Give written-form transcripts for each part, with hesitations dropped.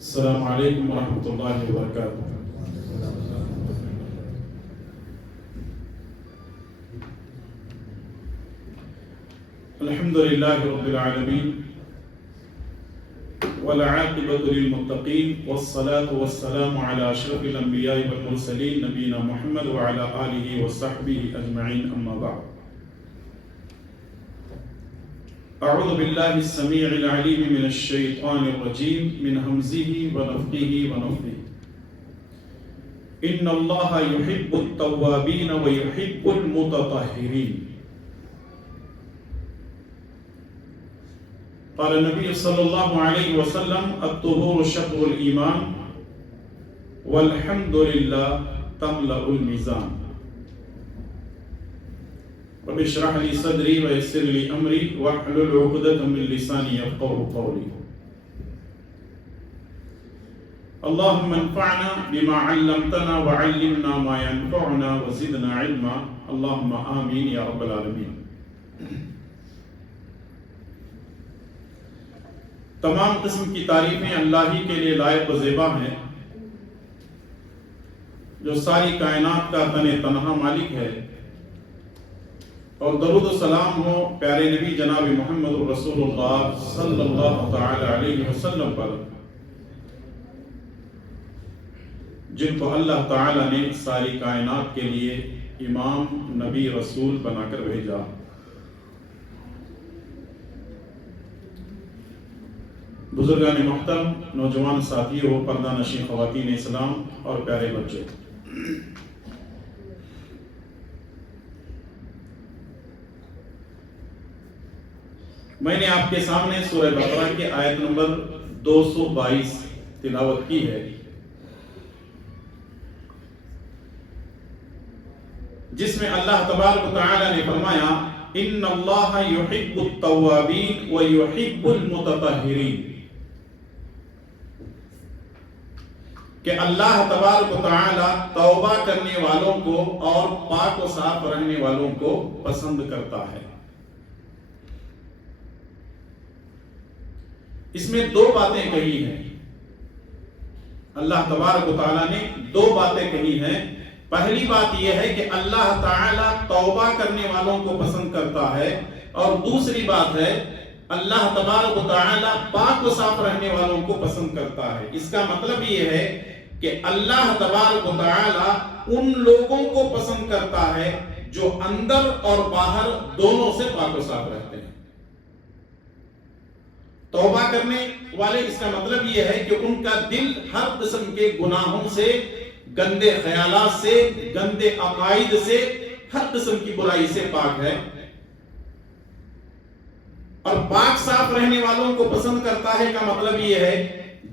السلام علیکم ورحمۃ اللہ وبرکاتہ۔ الحمد للہ رب العالمین والعاقبۃ للمتقین والصلاة والسلام علی اشرف الانبیاء والمرسلین نبینا محمد وعلی آلہ وصحبہ اجمعین، اما بعد۔ اعوذ باللہ السمیع العلیم من الشیطان الرجیم من ہمزہ ونفخہ ونفثہ۔ ان اللہ یحب التوابین ویحب المتطہرین۔ قال النبی صلی اللہ علیہ وسلم الطہور شطر الایمان والحمد للہ تملأ الميزان۔ رب اشرح لي صدری ویسر لي امری واحلل عقدۃ من لسانی یفقهوا قولی۔ اللهم انفعنا بما علمتنا وعلمنا ما ينفعنا وزدنا علما، اللهم آمین یا رب العالمین۔ تمام قسم کی تعریفیں اللہ ہی کے لیے لائق و زیبا ہیں، جو ساری کائنات کا تن تنہا مالک ہے، اور درود و سلام ہو پیارے نبی جناب محمد رسول اللہ صلی اللہ تعالی علیہ وسلم پر، جن کو اللہ تعالی نے ساری کائنات کے لیے امام، نبی، رسول بنا کر بھیجا۔ بزرگان محترم، نوجوان ساتھیوں، پردہ نشین خواتین اسلام اور پیارے بچے، میں نے آپ کے سامنے سورہ بقرہ کے آیت نمبر 222 تلاوت کی ہے، جس میں اللہ تبارک و تعالی نے فرمایا ان اللہ یحب التوابین ویحب المتطہرین، کہ اللہ تبارک و تعالی توبہ کرنے والوں کو اور پاک و صاف رہنے والوں کو پسند کرتا ہے۔ اس میں دو باتیں کہی ہیں، اللہ تبارک و تعالیٰ نے دو باتیں کہی ہیں۔ پہلی بات یہ ہے کہ اللہ تعالیٰ توبہ کرنے والوں کو پسند کرتا ہے، اور دوسری بات ہے اللہ تبارک و تعالیٰ پاک و صاف رہنے والوں کو پسند کرتا ہے۔ اس کا مطلب یہ ہے کہ اللہ تبارک و تعالیٰ ان لوگوں کو پسند کرتا ہے جو اندر اور باہر دونوں سے پاک و صاف رہتے ہیں۔ توبہ کرنے والے، اس کا مطلب یہ ہے کہ ان کا دل ہر قسم کے گناہوں سے، گندے خیالات سے، گندے عقائد سے، ہر قسم کی برائی سے پاک ہے، اور پاک صاف رہنے والوں کو پسند کرتا ہے کا مطلب یہ ہے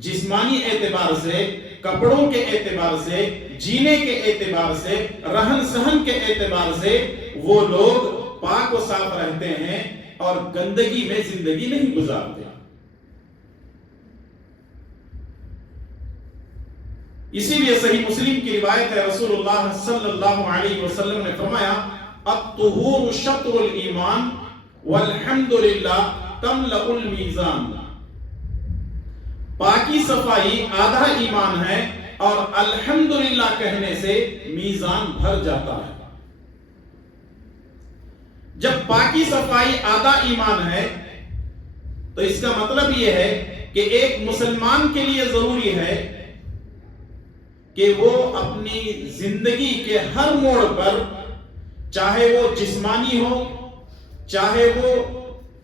جسمانی اعتبار سے، کپڑوں کے اعتبار سے، جینے کے اعتبار سے، رہن سہن کے اعتبار سے وہ لوگ پاک و صاف رہتے ہیں اور گندگی میں زندگی نہیں گزارتے۔ اسی لیے صحیح مسلم کی روایت ہے، رسول اللہ صلی اللہ علیہ وسلم نے فرمایا الطہور شطر الایمان والحمد للہ تملأ المیزان۔ پاکی صفائی آدھا ایمان ہے، اور الحمدللہ کہنے سے میزان بھر جاتا ہے۔ جب پاکی صفائی آدھا ایمان ہے تو اس کا مطلب یہ ہے کہ ایک مسلمان کے لیے ضروری ہے کہ وہ اپنی زندگی کے ہر موڑ پر، چاہے وہ جسمانی ہو، چاہے وہ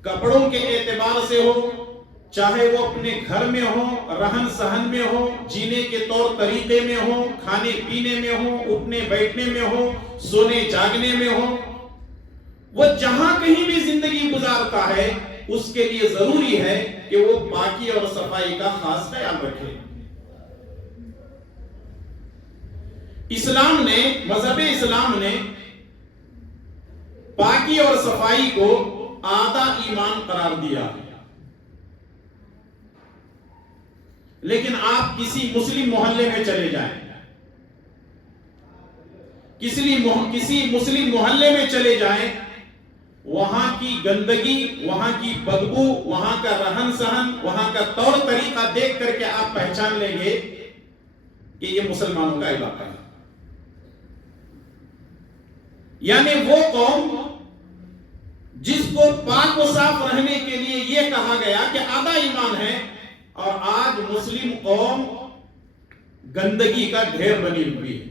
کپڑوں کے اعتبار سے ہو، چاہے وہ اپنے گھر میں ہو، رہن سہن میں ہو، جینے کے طور طریقے میں ہو، کھانے پینے میں ہو، اٹھنے بیٹھنے میں ہو، سونے جاگنے میں ہو، وہ جہاں کہیں بھی زندگی گزارتا ہے اس کے لیے ضروری ہے کہ وہ پاکی اور صفائی کا خاص خیال رکھے۔ اسلام نے، مذہب اسلام نے پاکی اور صفائی کو آدھا ایمان قرار دیا، لیکن آپ کسی مسلم محلے میں چلے جائیں، کسی مسلم محلے میں چلے جائیں وہاں کی گندگی، وہاں کی بدبو، وہاں کا رہن سہن، وہاں کا طور طریقہ دیکھ کر کے آپ پہچان لیں گے کہ یہ مسلمانوں کا علاقہ ہے. یعنی وہ قوم جس کو پاک و صاف رہنے کے لیے یہ کہا گیا کہ آدھا ایمان ہے، اور آج مسلم قوم گندگی کا ڈھیر بنی ہوئی ہے.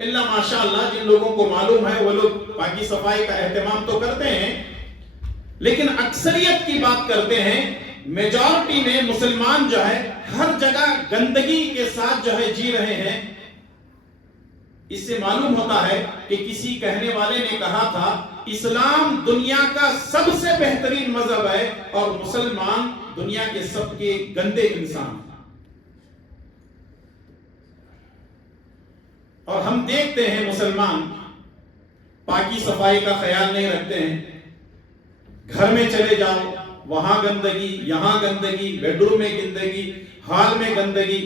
اللہ ماشاء اللہ جن لوگوں کو معلوم ہے وہ لوگ پاکی صفائی کا اہتمام تو کرتے ہیں، لیکن اکثریت کی بات کرتے ہیں. میجورٹی میں مسلمان جو ہے ہر جگہ گندگی کے ساتھ جو ہے جی رہے ہیں. اس سے معلوم ہوتا ہے کہ کسی کہنے والے نے کہا تھا اسلام دنیا کا سب سے بہترین مذہب ہے اور مسلمان دنیا کے سب کے گندے انسان. اور ہم دیکھتے ہیں مسلمان پاکی صفائی کا خیال نہیں رکھتے ہیں. گھر میں چلے جاؤ وہاں گندگی، یہاں گندگی، بیڈ روم میں گندگی، ہال میں گندگی،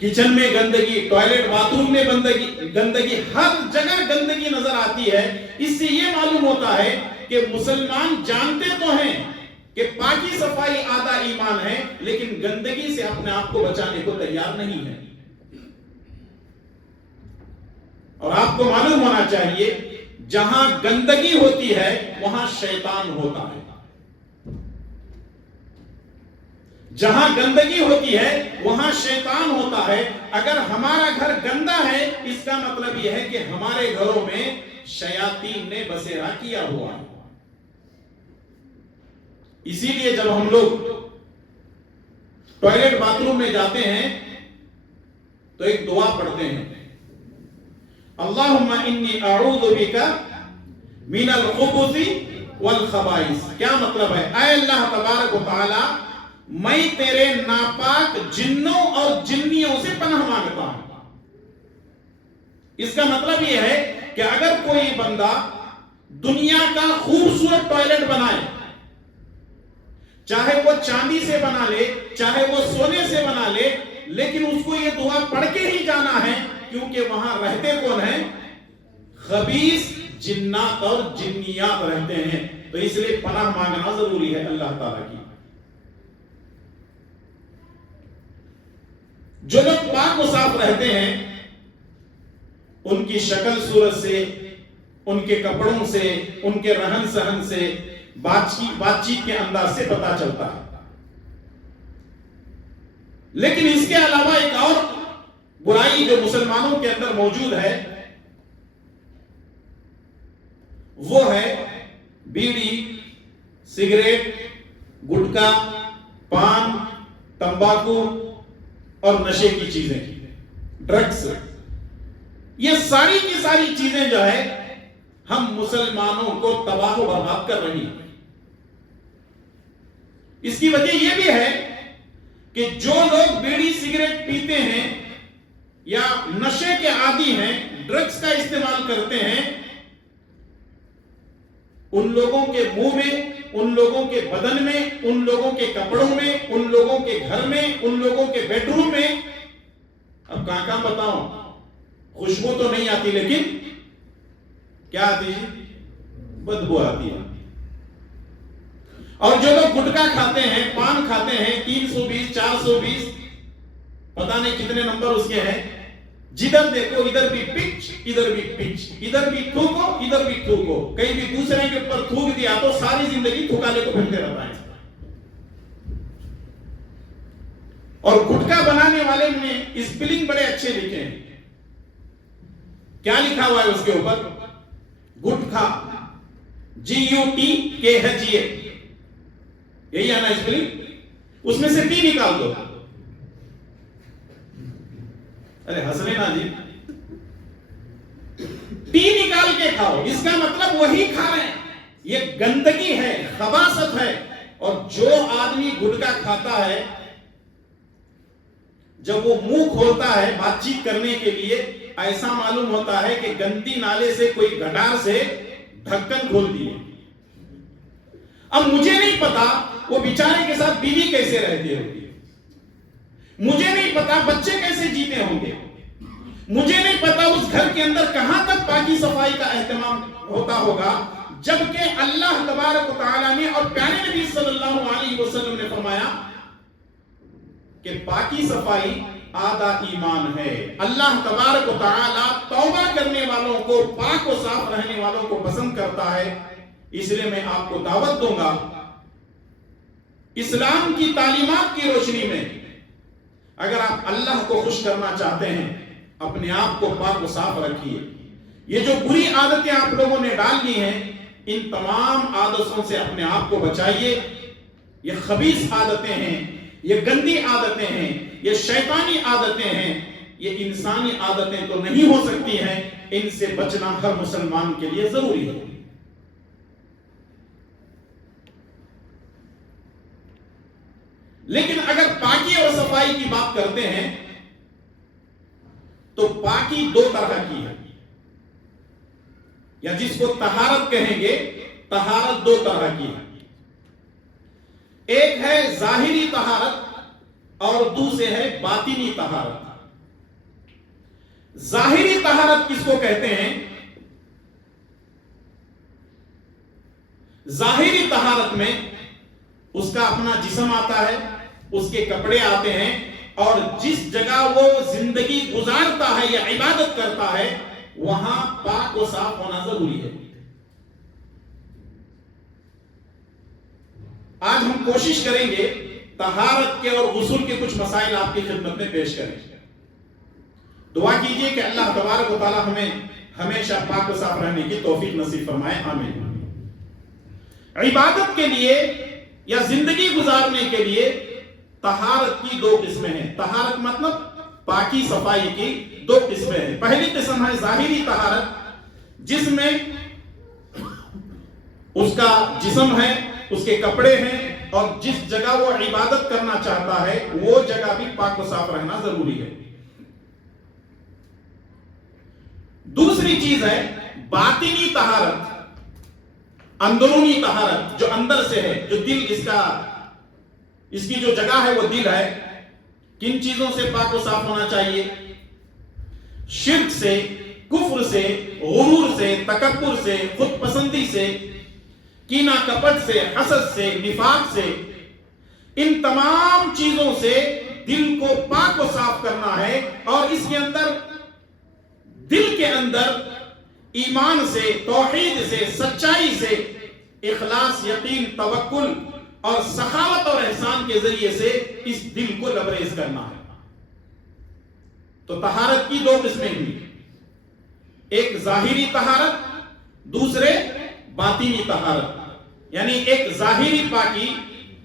کچن میں گندگی، ٹوائلٹ باتھ روم میں گندگی، ہر جگہ گندگی نظر آتی ہے. اس سے یہ معلوم ہوتا ہے کہ مسلمان جانتے تو ہیں کہ پاکی صفائی آدھا ایمان ہے، لیکن گندگی سے اپنے آپ کو بچانے کو تیار نہیں ہے. اور آپ کو معلوم ہونا چاہیے جہاں گندگی ہوتی ہے وہاں شیطان ہوتا ہے. جہاں گندگی ہوتی ہے وہاں شیطان ہوتا ہے. اگر ہمارا گھر گندا ہے اس کا مطلب یہ ہے کہ ہمارے گھروں میں شیاطین نے بسیرا کیا ہوا ہے. اسی لیے جب ہم لوگ ٹوائلٹ باتھ روم میں جاتے ہیں تو ایک دعا پڑھتے ہیں، اللہم انی اعوذ بک من الخبث والخبائث. کیا مطلب ہے؟ اے اللہ تبارک و تعالی میں تیرے ناپاک جنوں اور جنیوں سے پناہ مانگتا ہوں. اس کا مطلب یہ ہے کہ اگر کوئی بندہ دنیا کا خوبصورت ٹوائلٹ بنائے، چاہے وہ چاندی سے بنا لے چاہے وہ سونے سے بنا لے، لیکن اس کو یہ دعا پڑھ کے ہی جانا ہے، کیونکہ وہاں رہتے کون ہیں؟ خبیث جنات اور جنیات رہتے ہیں. تو اس لیے پناہ مانگنا ضروری ہے اللہ تعالیٰ کی. جو لوگ پاک و صاف رہتے ہیں ان کی شکل صورت سے، ان کے کپڑوں سے، ان کے رہن سہن سے، بات چیت کے انداز سے پتا چلتا ہے. لیکن اس کے علاوہ ایک اور برائی جو مسلمانوں کے اندر موجود ہے وہ ہے بیڑی، سگریٹ، گٹکا، پان، تمباکو اور نشے کی چیزیں، ڈرگز. یہ ساری کی ساری چیزیں جو ہے ہم مسلمانوں کو تباہ و برباد کر رہی ہیں. اس کی وجہ یہ بھی ہے کہ جو لوگ بیڑی سگریٹ پیتے ہیں یا نشے کے عادی ہیں، ڈرگز کا استعمال کرتے ہیں، ان لوگوں کے منہ میں، ان لوگوں کے بدن میں، ان لوگوں کے کپڑوں میں، ان لوگوں کے گھر میں، ان لوگوں کے بیڈ روم میں، اب کہاں بتاؤں، خوشبو تو نہیں آتی لیکن کیا آتی ہے؟ بدبو آتی ہے. اور جو لوگ گٹکا کھاتے ہیں، پان کھاتے ہیں، 320 420 پتہ نہیں کتنے نمبر اس کے ہیں، جدھر دیکھو ادھر بھی پچ، ادھر بھی پچ، ادھر بھی تھوکو، ادھر بھی تھوکو، کہیں بھی دوسرے کے اوپر تھوک دیا تو ساری زندگی تھوکانے کو پھرتے رہتا ہے. اور گٹکا بنانے والے نے اسپیلنگ بڑے اچھے لکھے ہیں. کیا لکھا ہوا ہے اس کے اوپر؟ گٹکا، GUTKHA، یہی ہے نا اسپیلنگ؟ اس میں سے ٹی نکال دو. ارے ہنسنے نا جی، ٹی نکال کے کھاؤ، اس کا مطلب وہی کھا رہے ہیں. یہ گندگی ہے، خباثت ہے. اور جو آدمی گٹکا کھاتا ہے جب وہ منہ کھولتا ہے بات چیت کرنے کے لیے، ایسا معلوم ہوتا ہے کہ گندی نالے سے کوئی گٹار سے ڈھکن کھول دیے. اب مجھے نہیں پتا وہ بیچارے کے ساتھ بیوی کیسے رہتی ہوگی، مجھے نہیں پتا بچے کیسے جیتے ہوں گے، مجھے نہیں پتا اس گھر کے اندر کہاں تک پاکی صفائی کا اہتمام ہوتا ہوگا جبکہ اللہ تبارک و تعالیٰ نے اور پیارے نبی صلی اللہ علیہ وسلم نے فرمایا کہ پاکی صفائی آدھا ایمان ہے. اللہ تبارک و تعالیٰ توبہ کرنے والوں کو، پاک و صاف رہنے والوں کو پسند کرتا ہے. اس لیے میں آپ کو دعوت دوں گا، اسلام کی تعلیمات کی روشنی میں اگر آپ اللہ کو خوش کرنا چاہتے ہیں، اپنے آپ کو پاک و صاف رکھیے. یہ جو بری عادتیں آپ لوگوں نے ڈال لی ہیں، ان تمام عادتوں سے اپنے آپ کو بچائیے. یہ خبیث عادتیں ہیں، یہ گندی عادتیں ہیں، یہ شیطانی عادتیں ہیں، یہ انسانی عادتیں تو نہیں ہو سکتی ہیں. ان سے بچنا ہر مسلمان کے لیے ضروری ہے. لیکن اگر پاکی اور صفائی کی بات کرتے ہیں تو پاکی دو طرح کی ہے، یا جس کو طہارت کہیں گے، طہارت دو طرح کی ہے. ایک ہے ظاہری طہارت اور دوسرے ہے باطنی طہارت. ظاہری طہارت کس کو کہتے ہیں؟ ظاہری طہارت میں اس کا اپنا جسم آتا ہے، اس کے کپڑے آتے ہیں، اور جس جگہ وہ زندگی گزارتا ہے یا عبادت کرتا ہے وہاں پاک و صاف ہونا ضروری ہے. آج ہم کوشش کریں گے طہارت کے اور غسل کے کچھ مسائل آپ کی خدمت میں پیش کریں. دعا کیجئے کہ اللہ تبارک و تعالی ہمیں ہمیشہ پاک و صاف رہنے کی توفیق نصیب فرمائے. آمین. عبادت کے لیے یا زندگی گزارنے کے لیے طہارت کی دو قسمیں ہیں. طہارت مطلب پاکی صفائی کی دو قسمیں ہیں. پہلی قسم ہے ظاہری طہارت، جس میں اس کا جسم ہے، اس کے کپڑے ہیں، اور جس جگہ وہ عبادت کرنا چاہتا ہے وہ جگہ بھی پاک و صاف رہنا ضروری ہے. دوسری چیز ہے باطنی طہارت، اندرونی طہارت، جو اندر سے ہے، جو دل اس کی جو جگہ ہے وہ دل ہے. کن چیزوں سے پاک و صاف ہونا چاہیے؟ شرک سے، کفر سے، غرور سے، تکبر سے، خود پسندی سے، کینہ کپٹ سے، حسد سے، نفاق سے. ان تمام چیزوں سے دل کو پاک و صاف کرنا ہے. اور اس کے اندر، دل کے اندر ایمان سے، توحید سے، سچائی سے، اخلاص، یقین، توکل اور سخاوت اور احسان کے ذریعے سے اس دل کو لبریز کرنا ہے. تو طہارت کی دو قسمیں ہوئی، ایک ظاہری طہارت، دوسرے باطنی طہارت. یعنی ایک ظاہری پاکی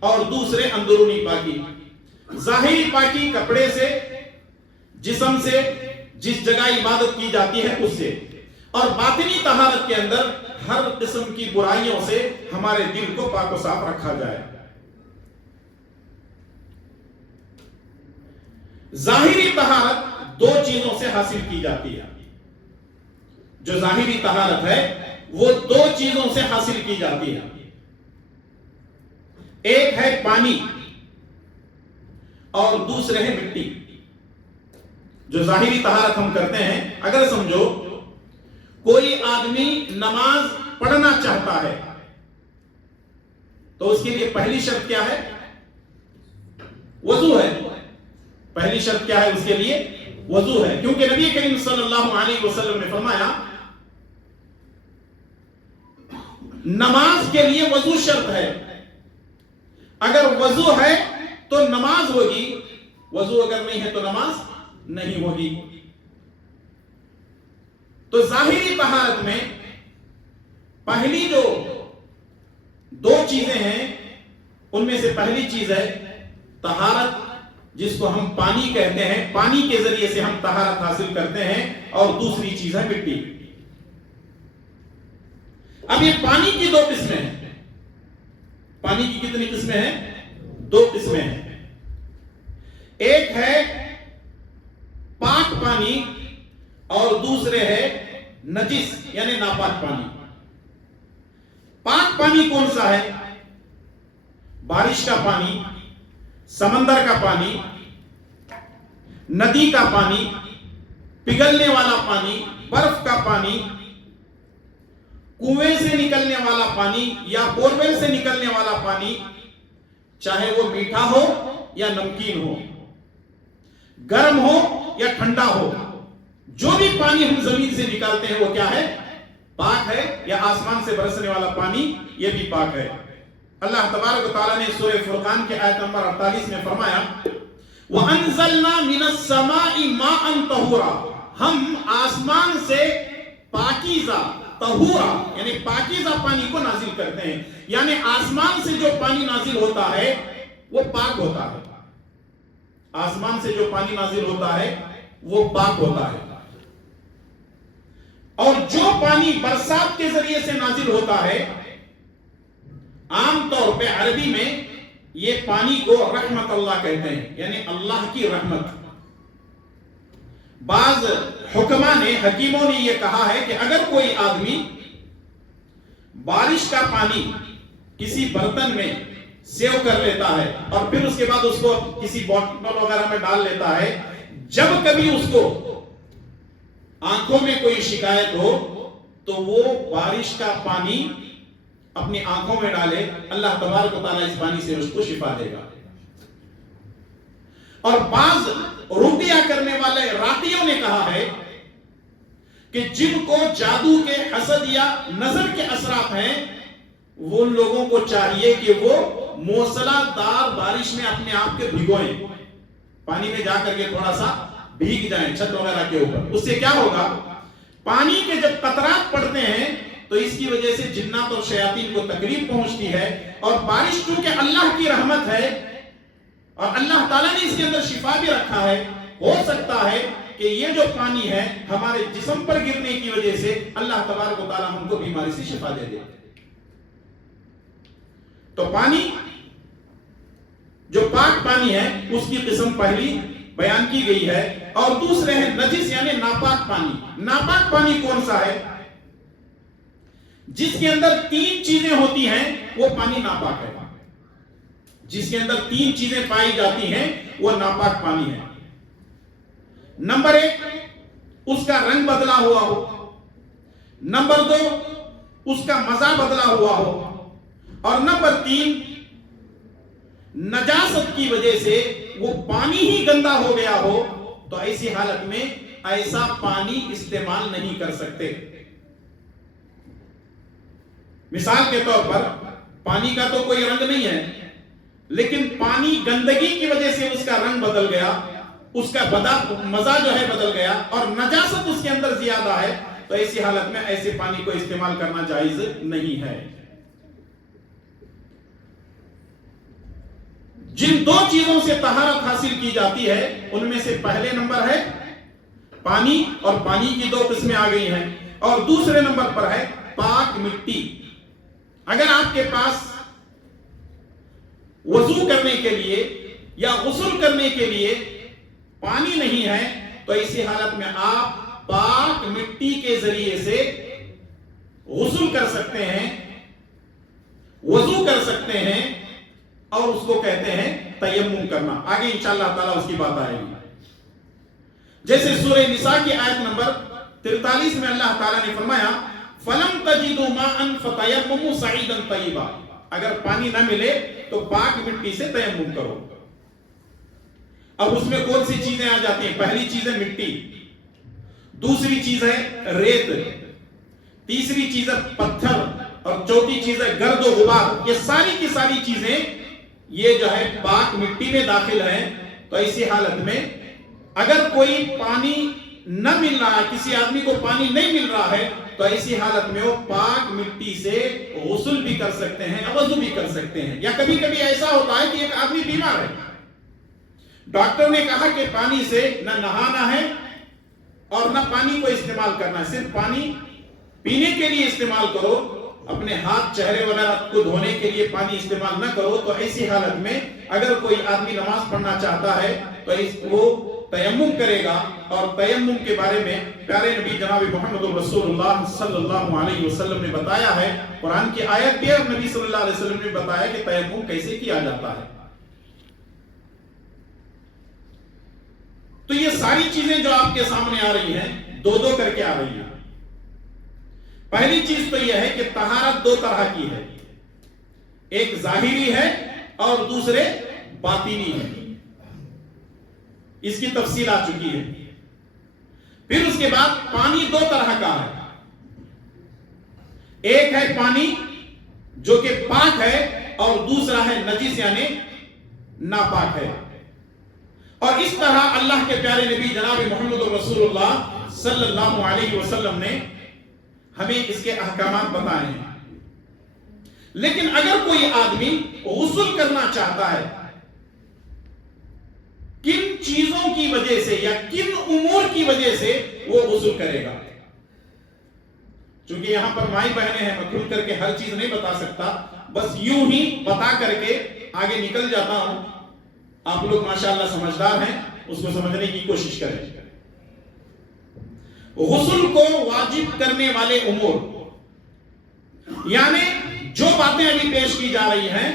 اور دوسرے اندرونی پاکی. ظاہری پاکی کپڑے سے، جسم سے، جس جگہ عبادت کی جاتی ہے اس سے. اور باطنی طہارت کے اندر ہر قسم کی برائیوں سے ہمارے دل کو پاک و صاف رکھا جائے. ظاہری طہارت دو چیزوں سے حاصل کی جاتی ہے. جو ظاہری طہارت ہے وہ دو چیزوں سے حاصل کی جاتی ہے. ایک ہے پانی اور دوسرے ہے مٹی. جو ظاہری طہارت ہم کرتے ہیں، اگر سمجھو کوئی آدمی نماز پڑھنا چاہتا ہے تو اس کے لیے پہلی شرط کیا ہے؟ وضو ہے. پہلی شرط کیا ہے اس کے لیے؟ وضو ہے. کیونکہ نبی کریم صلی اللہ علیہ وسلم نے فرمایا نماز کے لیے وضو شرط ہے. اگر وضو ہے تو نماز ہوگی، وضو اگر نہیں ہے تو نماز نہیں ہوگی. تو ظاہری طہارت میں پہلی جو دو چیزیں ہیں ان میں سے پہلی چیز ہے طہارت، جس کو ہم پانی کہتے ہیں. پانی کے ذریعے سے ہم طہارت حاصل کرتے ہیں. اور دوسری چیز ہے مٹی. اب یہ پانی کی دو قسمیں ہیں. پانی کی کتنی قسمیں ہیں؟ دو قسمیں ہیں. ایک ہے پاک پانی اور دوسرے ہے نجس یعنی ناپاک پانی. پاک پانی کون سا ہے؟ بارش کا پانی، سمندر کا پانی، ندی کا پانی، پگھلنے والا پانی، برف کا پانی، کنویں سے نکلنے والا پانی یا بورویل سے نکلنے والا پانی، چاہے وہ میٹھا ہو یا نمکین ہو، گرم ہو یا ٹھنڈا ہو، جو بھی پانی ہم زمین سے نکالتے ہیں وہ کیا ہے؟ پاک ہے. یا آسمان سے برسنے والا پانی یہ بھی پاک ہے. اللہ تبارک و تعالیٰ نے سورہ فرقان کے آیت نمبر 48 میں فرمایا وَأَنزَلْنَا مِنَ السَّمَاءِ مَاءً طَهُورًا، ہم آسمان سے پاکیزہ، طہورا یعنی پاکیزہ پانی کو نازل کرتے ہیں. یعنی آسمان سے جو پانی نازل ہوتا ہے وہ پاک ہوتا ہے. آسمان سے جو پانی نازل ہوتا ہے وہ پاک ہوتا ہے. اور جو پانی برسات کے ذریعے سے نازل ہوتا ہے، عام طور پہ عربی میں یہ پانی کو رحمت اللہ کہتے ہیں، یعنی اللہ کی رحمت. بعض حکماء نے، حکیموں نے یہ کہا ہے کہ اگر کوئی آدمی بارش کا پانی کسی برتن میں سیو کر لیتا ہے اور پھر اس کے بعد اس کو کسی بوتل وغیرہ میں ڈال لیتا ہے، جب کبھی اس کو آنکھوں میں کوئی شکایت ہو تو وہ بارش کا پانی اپنی آنکھوں میں ڈالے، اللہ تبارک و تعالیٰ اس پانی سے اس کو شفا دے گا. اور بعض رقیہ کرنے والے راقیوں نے کہا ہے کہ جن کو جادو کے، حسد یا نظر کے اثرات ہیں، وہ لوگوں کو چاہیے کہ وہ موسلا دار بارش میں اپنے آپ کے بھگوئیں، پانی میں جا کر کے تھوڑا سا بھیگ جائیں چھت وغیرہ کے اوپر. اس سے کیا ہوگا؟ پانی کے جب قطرات پڑتے ہیں تو اس کی وجہ سے جنات اور شیاطین کو تکلیف پہنچتی ہے. اور بارش چونکہ اللہ کی رحمت ہے اور اللہ تعالیٰ نے اس کے اندر شفا بھی رکھا ہے، ہو سکتا ہے کہ یہ جو پانی ہے ہمارے جسم پر گرنے کی وجہ سے اللہ تبارک و تعالیٰ ہم کو بیماری سے شفا دے دے. تو پانی جو پاک پانی ہے اس کی قسم پہلی بیان کی گئی ہے. اور دوسرے ہیں نجس یعنی ناپاک پانی. ناپاک پانی کون سا ہے؟ جس کے اندر 3 چیزیں ہوتی ہیں وہ پانی ناپاک ہے. جس کے اندر 3 چیزیں پائی جاتی ہیں وہ ناپاک پانی ہے. نمبر 1 اس کا رنگ بدلا ہوا ہو. نمبر 2 اس کا مزہ بدلا ہوا ہو. اور نمبر 3 نجاست کی وجہ سے وہ پانی ہی گندا ہو گیا ہو. تو ایسی حالت میں ایسا پانی استعمال نہیں کر سکتے. مثال کے طور پر پانی کا تو کوئی رنگ نہیں ہے، لیکن پانی گندگی کی وجہ سے اس کا رنگ بدل گیا، اس کا مزہ جو ہے بدل گیا اور نجاست اس کے اندر زیادہ ہے، تو ایسی حالت میں ایسے پانی کو استعمال کرنا جائز نہیں ہے. جن 2 چیزوں سے طہارت حاصل کی جاتی ہے ان میں سے پہلے نمبر ہے پانی، اور پانی کی 2 قسمیں آ گئی ہیں. اور دوسرے نمبر پر ہے پاک مٹی. اگر آپ کے پاس وضو کرنے کے لیے یا غسل کرنے کے لیے پانی نہیں ہے تو اسی حالت میں آپ پاک مٹی کے ذریعے سے غسل کر سکتے ہیں، وضو کر سکتے ہیں، اور اس کو کہتے ہیں تیمم کرنا. آگے انشاءاللہ تعالیٰ اس کی بات آئے گی. جیسے سورہ نساء کی آیت نمبر 43 میں اللہ تعالیٰ نے فرمایا فَلَمْ تَجِدُوا مَاءً فَتَيَمَّمُوا صَعِيدًا طَيِّبًا، اگر پانی نہ ملے تو پاک مٹی سے تیمم کرو. اب اس میں کون سی چیزیں آ جاتی ہیں؟ پہلی چیز ہے مٹی، دوسری چیز ہے ریت، تیسری چیز ہے پتھر، اور چوتھی چیز ہے گرد و غبار. یہ ساری کی ساری چیزیں یہ جو ہے پاک مٹی میں داخل ہیں. تو ایسی حالت میں اگر کوئی پانی نہ مل رہا ہے، کسی آدمی کو پانی نہیں مل رہا ہے، تو ایسی حالت میں وہ پاک مٹی سے غسل بھی کر سکتے ہیں، وضو بھی کر سکتے ہیں. یا کبھی کبھی ایسا ہوتا ہے کہ ایک آدمی بیمار ہے، ڈاکٹر نے کہا کہ پانی سے نہ نہانا ہے اور نہ پانی کو استعمال کرنا ہے، صرف پانی پینے کے لیے استعمال کرو، اپنے ہاتھ چہرے وغیرہ کو دھونے کے لیے پانی استعمال نہ کرو. تو ایسی حالت میں اگر کوئی آدمی نماز پڑھنا چاہتا ہے تو وہ تیمم کرے گا. اور تیمم کے بارے میں پیارے نبی جناب محمد رسول اللہ صلی اللہ علیہ وسلم نے بتایا ہے. قرآن کی آیت بھی اور نبی صلی اللہ علیہ وسلم نے بتایا کہ تیمم کیسے کیا جاتا ہے. تو یہ ساری چیزیں جو آپ کے سامنے آ رہی ہیں 2 کر کے آ رہی ہیں. پہلی چیز تو یہ ہے کہ طہارت دو طرح کی ہے، ایک ظاہری ہے اور دوسرے باطنی ہے، اس کی تفصیل آ چکی ہے۔ پھر اس کے بعد پانی دو طرح کا ہے، ایک ہے پانی جو کہ پاک ہے اور دوسرا ہے نجس یعنی ناپاک ہے۔ اور اس طرح اللہ کے پیارے نبی جناب محمد رسول اللہ صلی اللہ علیہ وسلم نے ہمیں اس کے احکامات بتائے ہیں۔ لیکن اگر کوئی آدمی غسل کرنا چاہتا ہے، کن چیزوں کی وجہ سے یا کن امور کی وجہ سے وہ غسل کرے گا؟ چونکہ یہاں پر مائی بہنیں ہیں، میں کھل کر کے ہر چیز نہیں بتا سکتا، بس یوں ہی بتا کر کے آگے نکل جاتا ہوں۔ آپ لوگ ماشاءاللہ سمجھدار ہیں، اس کو سمجھنے کی کوشش کریں۔ غسل کو واجب کرنے والے امور، یعنی جو باتیں ابھی پیش کی جا رہی ہیں،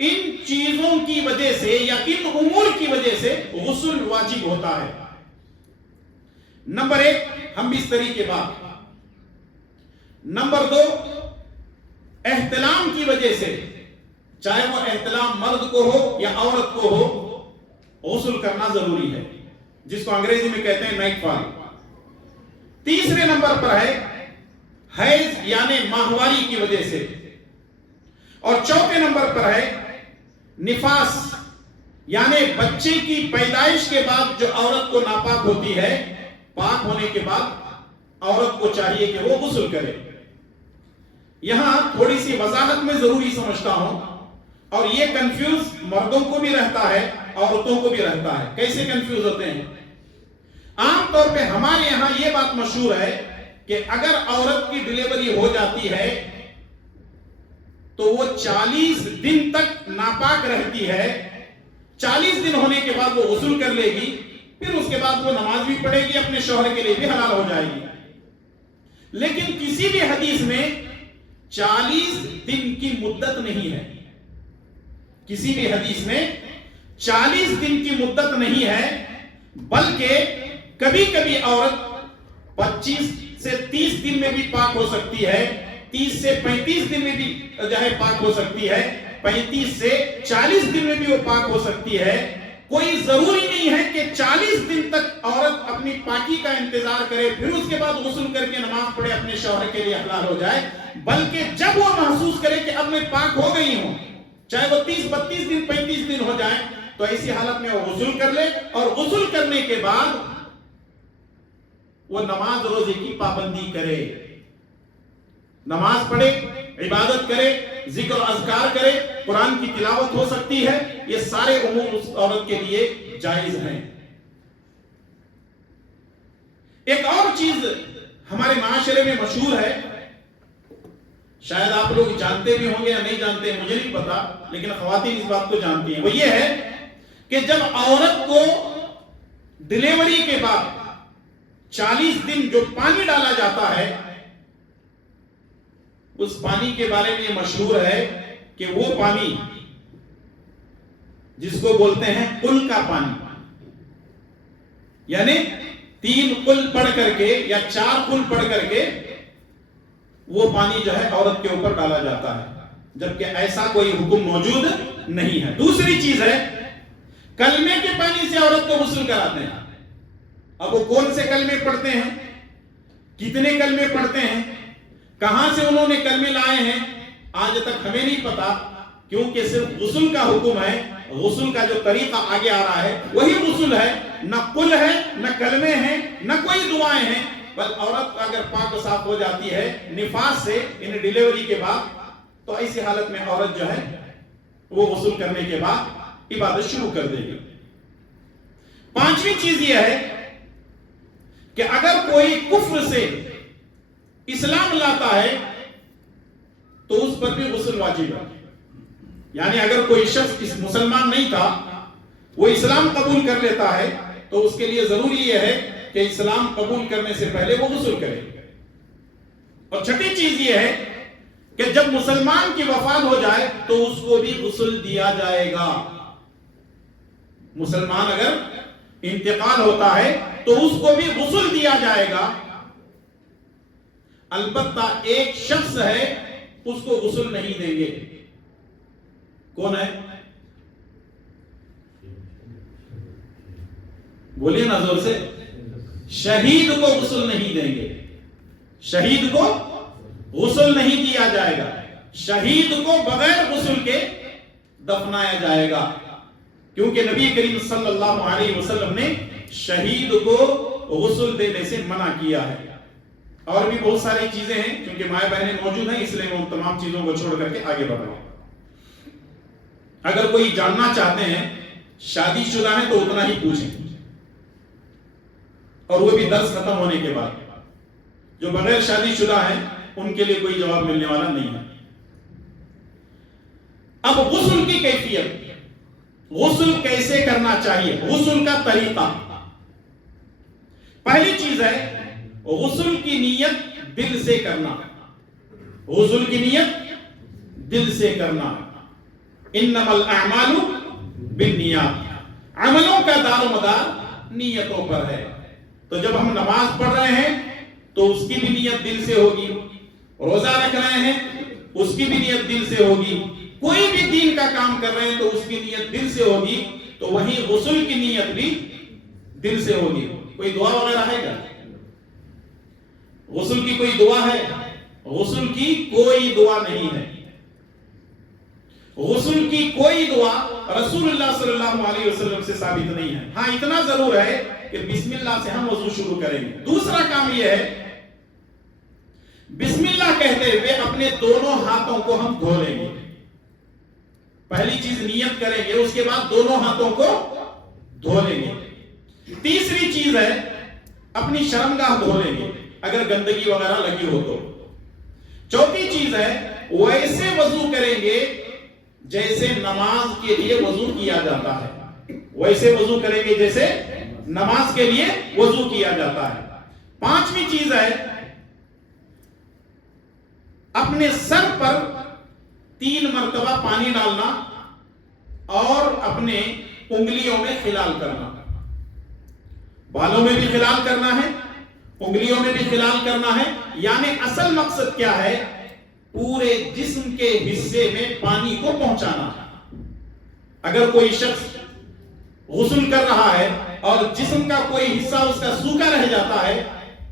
ان چیزوں کی وجہ سے یا ان امور کی وجہ سے غسل واجب ہوتا ہے۔ نمبر ایک، ہم بستری کے بعد۔ نمبر دو، احتلام کی وجہ سے، چاہے وہ احتلام مرد کو ہو یا عورت کو ہو، غسل کرنا ضروری ہے، جس کو انگریزی میں کہتے ہیں نائٹ فال۔ تیسرے نمبر پر ہے حیض یعنی ماہواری کی وجہ سے، اور چوتھے نمبر پر ہے نفاس یعنی بچے کی پیدائش کے بعد جو عورت کو ناپاک ہوتی ہے، پاک ہونے کے بعد عورت کو چاہیے کہ وہ غسل کرے۔ یہاں تھوڑی سی وضاحت میں ضروری سمجھتا ہوں، اور یہ کنفیوز مردوں کو بھی رہتا ہے عورتوں کو بھی رہتا ہے۔ کیسے کنفیوز ہوتے ہیں؟ عام طور پہ ہمارے یہاں یہ بات مشہور ہے کہ اگر عورت کی ڈیلیوری ہو جاتی ہے تو وہ 40 دن تک ناپاک رہتی ہے، 40 دن ہونے کے بعد وہ غسل کر لے گی، پھر اس کے بعد وہ نماز بھی پڑھے گی، اپنے شوہر کے لیے بھی حلال ہو جائے گی۔ لیکن کسی بھی حدیث میں 40 دن کی مدت نہیں ہے، کسی بھی حدیث میں 40 دن کی مدت نہیں ہے، بلکہ کبھی کبھی عورت 25 سے 30 دن میں بھی پاک ہو سکتی ہے، 30 سے 35 دن میں بھی پاک ہو سکتی ہے، 35 سے 40 دن میں بھی وہ پاک ہو سکتی ہے۔ کوئی ضروری نہیں ہے کہ 40 دن تک عورت اپنی پاکی کا انتظار کرے، پھر اس کے بعد غسل کر کے نماز پڑھے، اپنے شوہر کے لیے حلال ہو جائے، بلکہ جب وہ محسوس کرے کہ اب میں پاک ہو گئی ہوں، چاہے وہ 30 32 دن 35 دن ہو جائیں، تو ایسی حالت میں وہ غسل کر لے، اور غسل کرنے کے بعد وہ نماز روزے کی پابندی کرے، نماز پڑھے، عبادت کرے، ذکر و اذکار کرے، قرآن کی تلاوت ہو سکتی ہے، یہ سارے امور اس عورت کے لیے جائز ہیں۔ ایک اور چیز ہمارے معاشرے میں مشہور ہے، شاید آپ لوگ جانتے بھی ہوں گے یا نہیں جانتے، مجھے نہیں پتا، لیکن خواتین اس بات کو جانتی ہیں، وہ یہ ہے کہ جب عورت کو ڈیلیوری کے بعد 40 دن جو پانی ڈالا جاتا ہے، اس پانی کے بارے میں یہ مشہور ہے کہ وہ پانی جس کو بولتے ہیں قل کا پانی، یعنی 3 قل پڑھ کر کے یا 4 قل پڑھ کر کے وہ پانی جو ہے عورت کے اوپر ڈالا جاتا ہے، جبکہ ایسا کوئی حکم موجود نہیں ہے۔ دوسری چیز ہے، کلمے کے پانی سے عورت کو غسل کراتے ہیں۔ اب وہ کون سے کلمے پڑھتے ہیں، کتنے کلمے پڑھتے ہیں، کہاں سے انہوں نے کلمے لائے ہیں، آج تک ہمیں نہیں پتا، کیونکہ صرف غسل کا حکم ہے، غسل کا جو طریقہ آگے آ رہا ہے وہی غسل ہے، نہ قل ہے، نہ کلمے ہیں، نہ کوئی دعائیں ہیں۔ بل عورت اگر پاک و صاف ہو جاتی ہے نفاس سے، یعنی ڈیلیوری کے بعد، تو ایسی حالت میں عورت جو ہے وہ غسل کرنے کے بعد عبادت شروع کر دے گی۔ 5ویں چیز یہ ہے کہ اگر کوئی کفر سے اسلام لاتا ہے تو اس پر بھی غسل واجب ہے، یعنی اگر کوئی شخص مسلمان نہیں تھا، وہ اسلام قبول کر لیتا ہے، تو اس کے لیے ضروری یہ ہے کہ اسلام قبول کرنے سے پہلے وہ غسل کرے۔ اور 6ٹھی چیز یہ ہے کہ جب مسلمان کی وفات ہو جائے تو اس کو بھی غسل دیا جائے گا۔ مسلمان اگر انتقال ہوتا ہے تو اس کو بھی غسل دیا جائے گا۔ البتہ ایک شخص ہے اس کو غسل نہیں دیں گے. کون ہے؟ بولیے نا زور سے. شہید کو غسل نہیں دیں گے. شہید کو غسل نہیں دیا جائے گا. شہید کو بغیر غسل کے دفنایا جائے گا، کیونکہ نبی کریم صلی اللہ علیہ وسلم نے شہید کو غسل دینے سے منع کیا ہے. اور بھی بہت ساری چیزیں ہیں، کیونکہ مائیں بہنیں موجود ہیں اس لیے میں ان تمام چیزوں کو چھوڑ کر کے آگے بڑھ رہا ہوں. اگر کوئی جاننا چاہتے ہیں شادی شدہ ہیں تو اتنا ہی پوچھیں، اور وہ بھی درس ختم ہونے کے بعد. جو بغیر شادی شدہ ہیں ان کے لیے کوئی جواب ملنے والا نہیں ہے. اب غسل کی کیفیت، غسل کیسے کرنا چاہیے، غسل کا طریقہ. پہلی چیز ہے غسل کی نیت دل سے کرنا. غسل کی نیت دل سے کرنا. انما الاعمال بالنیات، عملوں کا دار و مدار نیتوں پر ہے. تو جب ہم نماز پڑھ رہے ہیں تو اس کی بھی نیت دل سے ہوگی. روزہ رکھ رہے ہیں اس کی بھی نیت دل سے ہوگی. کوئی بھی دین کا کام کر رہے ہیں تو اس کی نیت دل سے ہوگی. تو وہیں غسل کی نیت بھی دل سے ہوگی. کوئی دعا وغیرہ ہے کیا؟ غسل کی کوئی دعا ہے؟ غسل کی کوئی دعا نہیں ہے. غسل کی کوئی دعا رسول اللہ صلی اللہ علیہ وسلم سے ثابت نہیں ہے. ہاں اتنا ضرور ہے کہ بسم اللہ سے ہم وضو شروع کریں گے. دوسرا کام یہ ہے بسم اللہ کہتے ہوئے اپنے دونوں ہاتھوں کو ہم دھو لیں گے. پہلی چیز نیت کریں گے، اس کے بعد دونوں ہاتھوں کو دھو لیں گے. تیسری چیز ہے اپنی شرمگاہ دھو لیں گے اگر گندگی وغیرہ لگی ہو تو. چوتھی چیز ہے ویسے وضو کریں گے جیسے نماز کے لیے وضو کیا جاتا ہے. ویسے وضو کریں گے جیسے نماز کے لیے وضو کیا جاتا ہے. پانچویں چیز ہے اپنے سر پر 3 مرتبہ پانی ڈالنا اور اپنے انگلیوں میں خلال کرنا. بالوں میں بھی خلال کرنا ہے، انگلیوں میں بھی خلال کرنا ہے. یعنی اصل مقصد کیا ہے؟ پورے جسم کے حصے میں پانی کو پہنچانا. اگر کوئی شخص غسل کر رہا ہے اور جسم کا کوئی حصہ اس کا سوکھا رہ جاتا ہے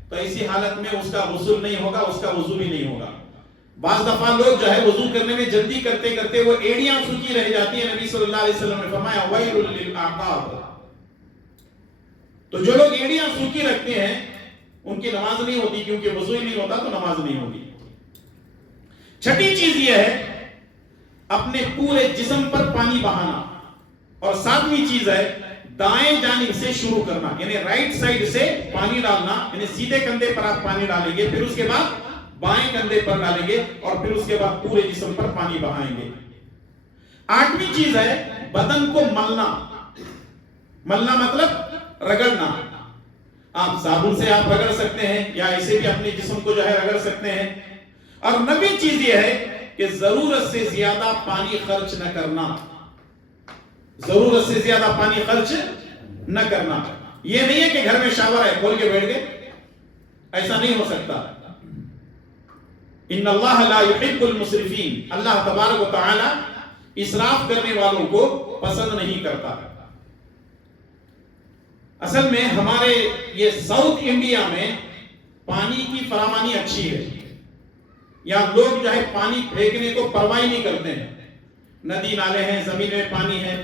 تو ایسی حالت میں اس کا غسل نہیں ہوگا، اس کا وضو بھی نہیں ہوگا. بعض دفعہ لوگ جو ہے وضو کرنے میں جلدی کرتے کرتے وہ ایڑیاں سوکھی رہ جاتی ہیں. نبی صلی اللہ علیہ وسلم نے فرمایا ویل للعقاب. تو جو لوگ ایڑیاں سوکھی رکھتے ہیں ان کی نماز نہیں ہوتی، کیونکہ وضو ہی نہیں ہوتا تو نماز نہیں ہوگی. چھٹی چیز یہ ہے اپنے پورے جسم پر پانی بہانا. اور ساتویں چیز ہے دائیں جانب سے شروع کرنا، یعنی رائٹ سائڈ سے پانی ڈالنا. یعنی سیدھے کندھے پر آپ پانی ڈالیں گے، پھر اس کے بعد بائیں کندھے پر ڈالیں گے اور پھر اس کے بعد پورے جسم پر پانی بہائیں گے. آٹھویں چیز ہے بدن کو ملنا. ملنا مطلب رگڑنا. آپ صابن سے آپ رگڑ سکتے ہیں یا ایسے بھی اپنے جسم کو جو ہے رگڑ سکتے ہیں. اور نویں چیز یہ ہے کہ ضرورت سے زیادہ پانی خرچ نہ کرنا. ضرورت سے زیادہ پانی خرچ نہ کرنا. یہ نہیں ہے کہ گھر میں شاور ہے کھول کے بیٹھ گئے، ایسا نہیں ہو سکتا. ان اللہ لا يحب المسرفین، اللہ تبارک و تعالی اسراف کرنے والوں کو پسند نہیں کرتا. اصل میں ہمارے یہ ساؤتھ انڈیا میں پانی کی فراوانی اچھی ہے. یہاں لوگ جو ہے پانی پھینکنے کو پرواہ نہیں کرتے ہیں. ندی نالے ہیں، زمین میں پانی ہے.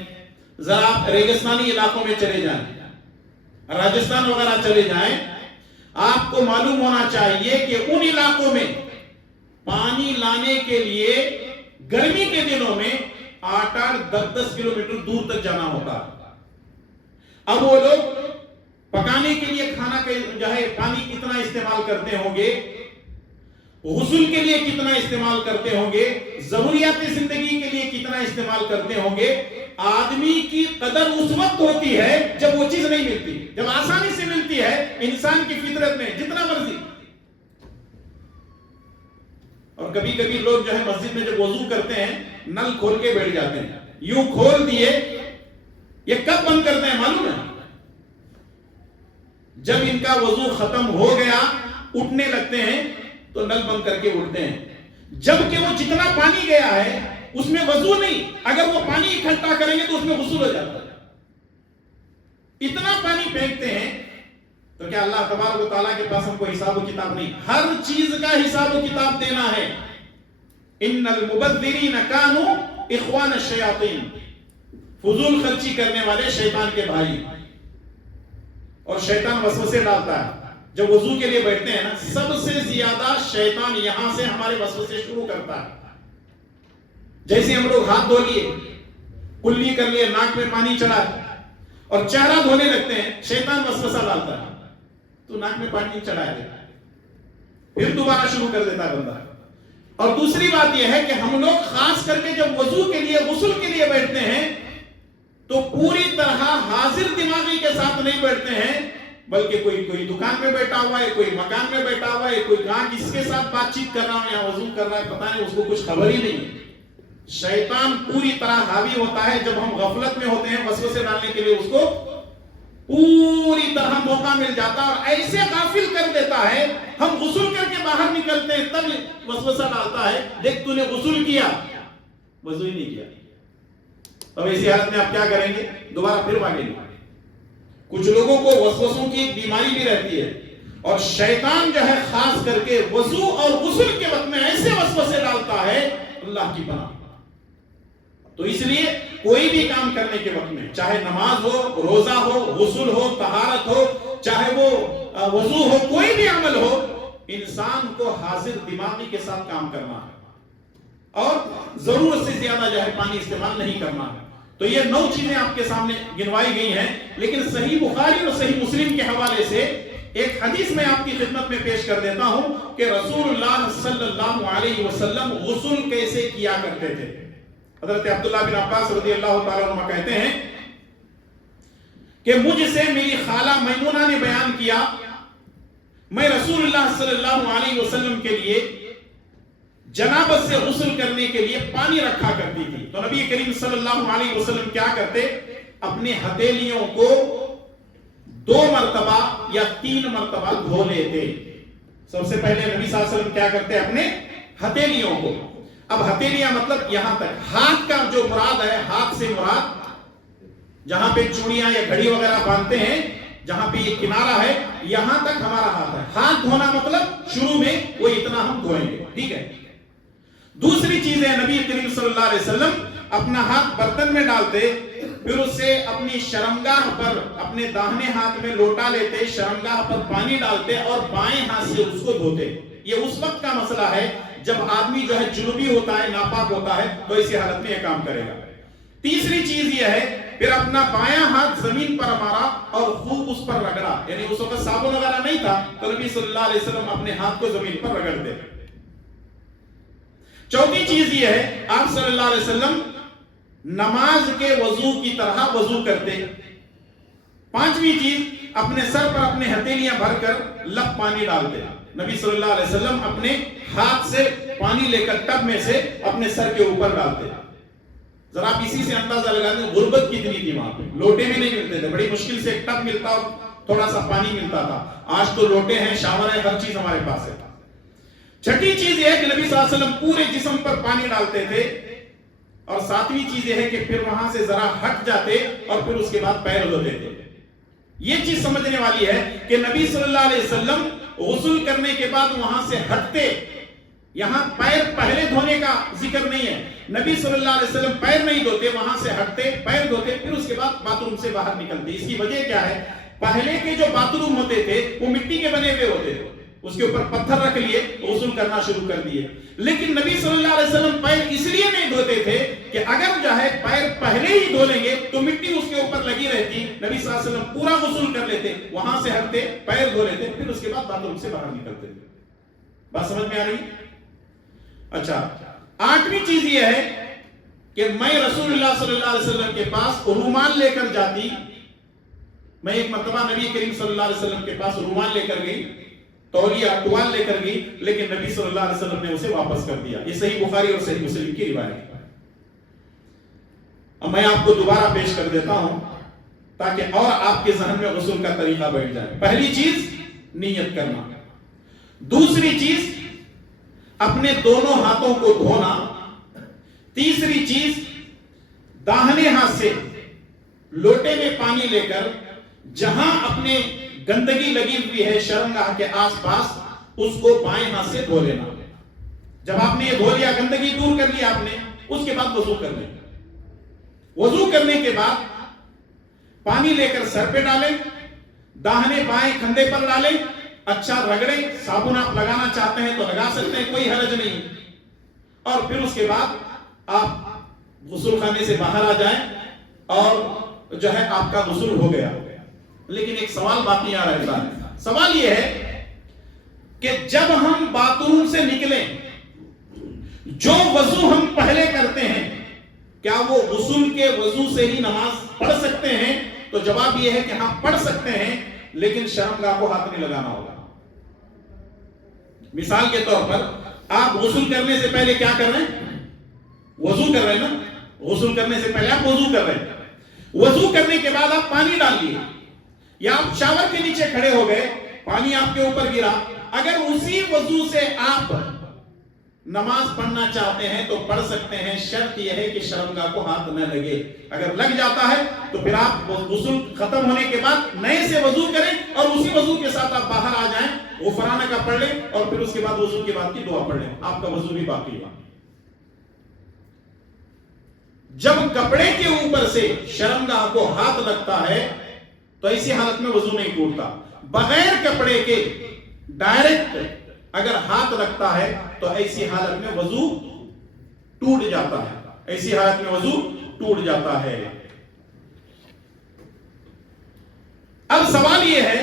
ذرا آپ ریگستانی علاقوں میں چلے جائیں، راجستھان وغیرہ چلے جائیں، آپ کو معلوم ہونا چاہیے کہ ان علاقوں میں پانی لانے کے لیے گرمی کے دنوں میں 8-8 10-10 کلومیٹر دور تک جانا ہوتا. اب وہ لوگ پکانے کے لیے کھانا جو ہے پانی کتنا استعمال کرتے ہوں گے، غسل کے لیے کتنا استعمال کرتے ہوں گے، ضروریات زندگی کے لیے کتنا استعمال کرتے ہوں گے. آدمی کی قدر اس وقت ہوتی ہے جب وہ چیز نہیں ملتی. جب آسانی سے ملتی ہے انسان کی فطرت میں جتنا مرضی. اور کبھی کبھی لوگ جو ہے مسجد میں جب وضو کرتے ہیں نل کھول کے بیٹھ جاتے ہیں. یوں کھول دیے، یہ کب بند کرتے ہیں معلوم ہے؟ جب ان کا وضو ختم ہو گیا اٹھنے لگتے ہیں تو نل بند کر کے اٹھتے ہیں، جبکہ وہ جتنا پانی گیا ہے اس میں وضو نہیں، اگر وہ پانی اکٹھا کریں گے تو اس میں غسل ہو جاتا ہے۔ اتنا پانی پھینکتے ہیں، تو کیا اللہ تبارک و تعالیٰ کے پاس ہم کو حساب و کتاب نہیں؟ ہر چیز کا حساب و کتاب دینا ہے۔ ان المبذرین کانوا اخوان الشیاطین، فضول خرچی کرنے والے شیطان کے بھائی، اور شیطان وسوسے ڈالتا ہے۔ جب وضو کے لیے بیٹھتے ہیں نا، سب سے زیادہ شیطان یہاں سے ہمارے وسوسے شروع کرتا ہے۔ جیسے ہم لوگ ہاتھ دھو لیے، کلی کر لیے، ناک میں پانی چڑھا اور چہرہ دھونے لگتے ہیں، شیطان وسوسہ ڈالتا ہے، تو ناک میں پانی چڑھایا دیتا ہے، پھر دوبارہ شروع کر دیتا ہے بندہ۔ اور دوسری بات یہ ہے کہ ہم لوگ خاص کر کے جب وضو کے لیے، غسل کے لیے بیٹھتے ہیں تو پوری طرح حاضر دماغی کے ساتھ نہیں بیٹھتے ہیں، بلکہ کوئی دکان میں بیٹھا ہوا ہے، کوئی مکان میں بیٹھا ہوا ہے، کوئی کہاں کس کے ساتھ بات چیت کر رہا ہوں یا وضو کر رہا ہے، پتہ نہیں، اس کو کچھ خبر ہی نہیں۔ شیطان پوری طرح حاوی ہوتا ہے جب ہم غفلت میں ہوتے ہیں، وسوسے ڈالنے کے لیے اس کو پوری طرح موقع مل جاتا ہے اور ایسے غافل کر دیتا ہے، ہم غسل کر کے باہر نکلتے ہیں تب وسوسہ ڈالتا ہے، دیکھ تو نے غسل کیا، وضو ہی نہیں کیا۔ اب ایسی حالت میں آپ کیا کریں گے؟ دوبارہ پھر مانگیں گے۔ کچھ لوگوں کو وسوسوں کی ایک بیماری بھی رہتی ہے، اور شیطان جو ہے خاص کر کے وضو اور غسل کے وقت میں ایسے وسوسے ڈالتا ہے، اللہ کی پناہ۔ تو اس لیے کوئی بھی کام کرنے کے وقت میں، چاہے نماز ہو، روزہ ہو، غسل ہو، طہارت ہو، چاہے وہ وضو ہو، کوئی بھی عمل ہو، انسان کو حاضر دماغی کے ساتھ کام کرنا ہے اور ضرورت سے زیادہ جو ہے پانی استعمال نہیں کرنا ہے۔ تو یہ 9 چیزیں آپ کے سامنے گنوائی گئی ہیں، لیکن صحیح بخاری اور صحیح مسلم کے حوالے سے ایک حدیث میں آپ کی خدمت میں پیش کر دیتا ہوں کہ رسول اللہ صلی اللہ علیہ وسلم غسل کیسے کیا کرتے تھے۔ حضرت عبداللہ بن عباس رضی اللہ تعالیٰ عنہ کہتے ہیں کہ مجھ سے میری خالہ میمونہ نے بیان کیا، میں رسول اللہ صلی اللہ علیہ وسلم کے لیے جنابت سے غسل کرنے کے لیے پانی رکھا کرتی تھی، تو نبی کریم صلی اللہ علیہ وسلم کیا کرتے؟ اپنے ہتھیلیوں کو 2 مرتبہ یا 3 مرتبہ دھو لیتے۔ سب سے پہلے نبی صلی اللہ علیہ وسلم کیا کرتے؟ اپنے ہتھیلیوں کو، اب ہتھیلیاں مطلب یہاں تک، ہاتھ کا جو مراد ہے، ہاتھ سے مراد جہاں پہ چوڑیاں یا گھڑی وغیرہ باندھتے ہیں، جہاں پہ یہ کنارہ ہے، یہاں تک ہمارا ہاتھ ہے۔ ہاتھ دھونا مطلب شروع میں وہ اتنا ہم دھوئیں گے، ٹھیک ہے۔ دوسری چیز ہے، نبی کریم صلی اللہ علیہ وسلم اپنا ہاتھ برتن میں ڈالتے، پھر اسے اپنی شرمگاہ پر، اپنے داہنے ہاتھ میں لوٹا لیتے، شرمگاہ پر پانی ڈالتے اور بائیں ہاتھ سے اس کو دھوتے۔ یہ اس وقت کا مسئلہ ہے جب آدمی جو ہے جنوبی ہوتا ہے، ناپاک ہوتا ہے، تو اسی حالت میں یہ کام کرے گا۔ تیسری چیز یہ ہے، پھر اپنا بایاں ہاتھ زمین پر مارا اور خوب اس پر رگڑا، یعنی اس وقت صابن وغیرہ نہیں تھا تو نبی صلی اللہ علیہ وسلم اپنے ہاتھ کو زمین پر رگڑتے۔ چوتھی چیز یہ ہے، آپ صلی اللہ علیہ وسلم نماز کے وضو کی طرح وضو کرتے۔ پانچویں چیز، اپنے سر پر اپنے ہتھیلیاں بھر کر لب پانی ڈالتے۔ نبی صلی اللہ علیہ وسلم اپنے ہاتھ سے پانی لے کر ٹب میں سے اپنے سر کے اوپر ڈالتے۔ ذرا آپ اسی سے اندازہ لگا دیں غربت کتنی تھی وہاں پہ، لوٹے بھی نہیں ملتے تھے، بڑی مشکل سے ایک ٹب ملتا اور تھوڑا سا پانی ملتا تھا۔ آج تو لوٹے ہیں، شاور ہے، ہر چیز ہمارے پاس ہے۔ چھٹی چیز یہ ہے کہ نبی صلی اللہ علیہ وسلم پورے جسم پر پانی ڈالتے تھے، اور ساتویں چیز یہ ہے کہ پھر وہاں سے ذرا ہٹ جاتے اور پھر اس کے بعد پیر دھوتے تھے۔ یہ چیز سمجھنے والی ہے کہ نبی صلی اللہ علیہ وسلم غسل کرنے کے بعد وہاں سے ہٹتے، یہاں پیر پہلے دھونے کا ذکر نہیں ہے، نبی صلی اللہ علیہ وسلم پیر نہیں دھوتے، وہاں سے ہٹتے، پیر دھوتے، پھر اس کے بعد باتھ روم سے باہر نکلتے۔ اس کی وجہ کیا ہے؟ پہلے کے جو باتھ روم ہوتے تھے وہ مٹی کے بنے ہوئے ہوتے تھے، اس کے اوپر پتھر رکھ لیے، غسل کرنا شروع کر دیے، لیکن نبی صلی اللہ علیہ وسلم پیر اس لیے نہیں دھوتے تھے کہ اگر جو ہے پیر پہلے ہی دھو لیں گے تو مٹی اس کے اوپر لگی رہتی۔ نبی صلی اللہ علیہ وسلم پورا غسل کر لیتے، وہاں سے ہٹتے، پیر دھو لیتے، پھر اس کے بعد باتھ روم سے باہر نکلتے تھے۔ بات سمجھ میں آ رہی؟ اچھا، آٹھویں چیز یہ ہے کہ میں رسول اللہ صلی اللہ علیہ وسلم کے پاس رومال لے کر جاتی۔ میں ایک مرتبہ نبی کریم صلی اللہ علیہ وسلم کے پاس رومال لے کر گئی، تولیہ ٹوال لے کر گئی، لیکن نبی صلی اللہ علیہ وسلم نے اسے واپس کر دیا۔ یہ صحیح بخاری اور صحیح مسلم کی روایت ہے۔ اب میں آپ کو دوبارہ پیش کر دیتا ہوں تاکہ اور آپ کے ذہن میں غسل کا طریقہ بیٹھ جائے۔ پہلی چیز نیت کرنا، دوسری چیز اپنے دونوں ہاتھوں کو دھونا. تیسری چیز داہنے ہاتھ سے لوٹے میں پانی لے کر جہاں اپنے گندگی لگی ہوئی ہے شرمگاہ کے آس پاس اس کو بائیں ہاتھ سے دھو لینا. جب آپ نے یہ دھو لیا, گندگی دور کر لیا آپ نے, اس کے بعد وضو کر لیں. وضو کرنے کے بعد پانی لے کر سر پہ ڈالیں, داہنے بائیں کندھے پر ڈالیں, اچھا رگڑیں. صابن آپ لگانا چاہتے ہیں تو لگا سکتے ہیں, کوئی حرج نہیں. اور پھر اس کے بعد آپ غسل خانے سے باہر آ جائیں اور جو ہے آپ کا غسل ہو گیا. لیکن ایک سوال باقی آ رہتا ہے. سوال یہ ہے کہ جب ہم باتھ روم سے نکلیں, جو وضو ہم پہلے کرتے ہیں, کیا وہ غسل کے وضو سے ہی نماز پڑھ سکتے ہیں؟ تو جواب یہ ہے کہ ہاں پڑھ سکتے ہیں, لیکن شرمگاہ کو ہاتھ نہیں لگانا ہوگا. مثال کے طور پر آپ غسل کرنے سے پہلے کیا کر رہے ہیں؟ وضو کر رہے ہیں نا. غسل کرنے سے پہلے آپ وضو کر رہے ہیں. وضو کرنے کے بعد آپ پانی ڈال دیے, یا آپ شاور کے نیچے کھڑے ہو گئے, پانی آپ کے اوپر گرا. اگر اسی وضو سے آپ نماز پڑھنا چاہتے ہیں تو پڑھ سکتے ہیں. شرط یہ ہے کہ شرمگاہ کو ہاتھ نہ لگے. اگر لگ جاتا ہے تو پھر آپ غسل ختم ہونے کے بعد نئے سے وضو کریں اور اسی وضو کے ساتھ آپ باہر آ جائیں, غفرانہ کا پڑھ لیں اور پھر اس کے بعد وضو کے بعد کی دعا پڑھ لیں. آپ کا وضو بھی باقی ہے. جب کپڑے کے اوپر سے شرمگاہ کو ہاتھ لگتا ہے تو ایسی حالت میں وضو نہیں ٹوٹتا. بغیر کپڑے کے ڈائریکٹ اگر ہاتھ لگتا ہے تو ایسی حالت میں وضو ٹوٹ جاتا ہے. ایسی حالت میں وضو ٹوٹ جاتا ہے. اب سوال یہ ہے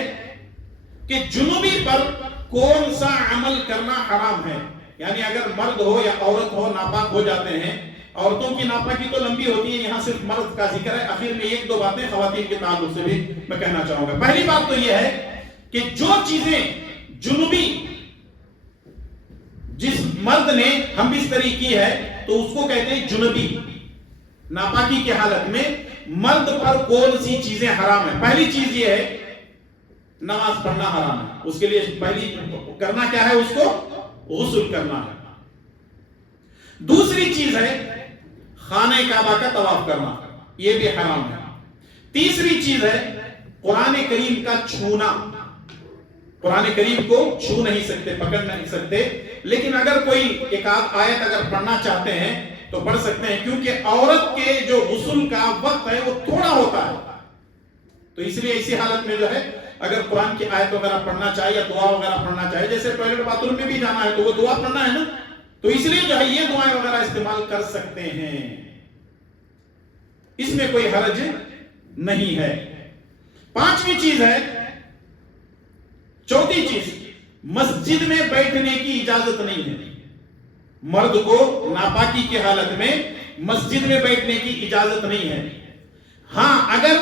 کہ جنوبی پر کون سا عمل کرنا حرام ہے؟ یعنی اگر مرد ہو یا عورت ہو ناپاک ہو جاتے ہیں. عورتوں کی ناپاکی تو لمبی ہوتی ہے, یہاں صرف مرد کا ذکر ہے. آخر میں ایک دو باتیں خواتین کے تعلق سے بھی میں کہنا چاہوں گا. پہلی بات تو یہ ہے کہ جو چیزیں جنوبی جس مرد نے ہم بستری کی ہے تو اس کو کہتے ہیں جنوبی. ناپاکی کی حالت میں مرد پر کون سی چیزیں حرام ہیں؟ پہلی چیز یہ ہے نماز پڑھنا حرام ہے. اس کے لیے پہلی کرنا کیا ہے؟ اس کو غسل کرنا ہے. دوسری چیز ہے خانہ کعبہ کا طواف کرنا, یہ بھی حرام ہے. تیسری چیز ہے قرآن کریم کا چھونا. قرآن کریم کو چھو نہیں سکتے, پکڑ نہیں سکتے, لیکن اگر کوئی ایک آدھ آیت اگر پڑھنا چاہتے ہیں تو پڑھ سکتے ہیں, کیونکہ عورت کے جو غسل کا وقت ہے وہ تھوڑا ہوتا ہے. تو اس لیے اسی حالت میں جو ہے اگر قرآن کی آیت وغیرہ پڑھنا چاہے یا دعا وغیرہ پڑھنا چاہے, جیسے ٹوائلٹ باتھ روم میں بھی جانا ہے تو وہ دعا پڑھنا ہے نا, تو اس لیے جو ہے یہ دعائیں وغیرہ استعمال کر سکتے ہیں. اس میں کوئی حرج نہیں ہے. پانچویں چیز ہے, چوتھی چیز, مسجد میں بیٹھنے کی اجازت نہیں ہے. مرد کو ناپاکی کی حالت میں مسجد میں بیٹھنے کی اجازت نہیں ہے. ہاں اگر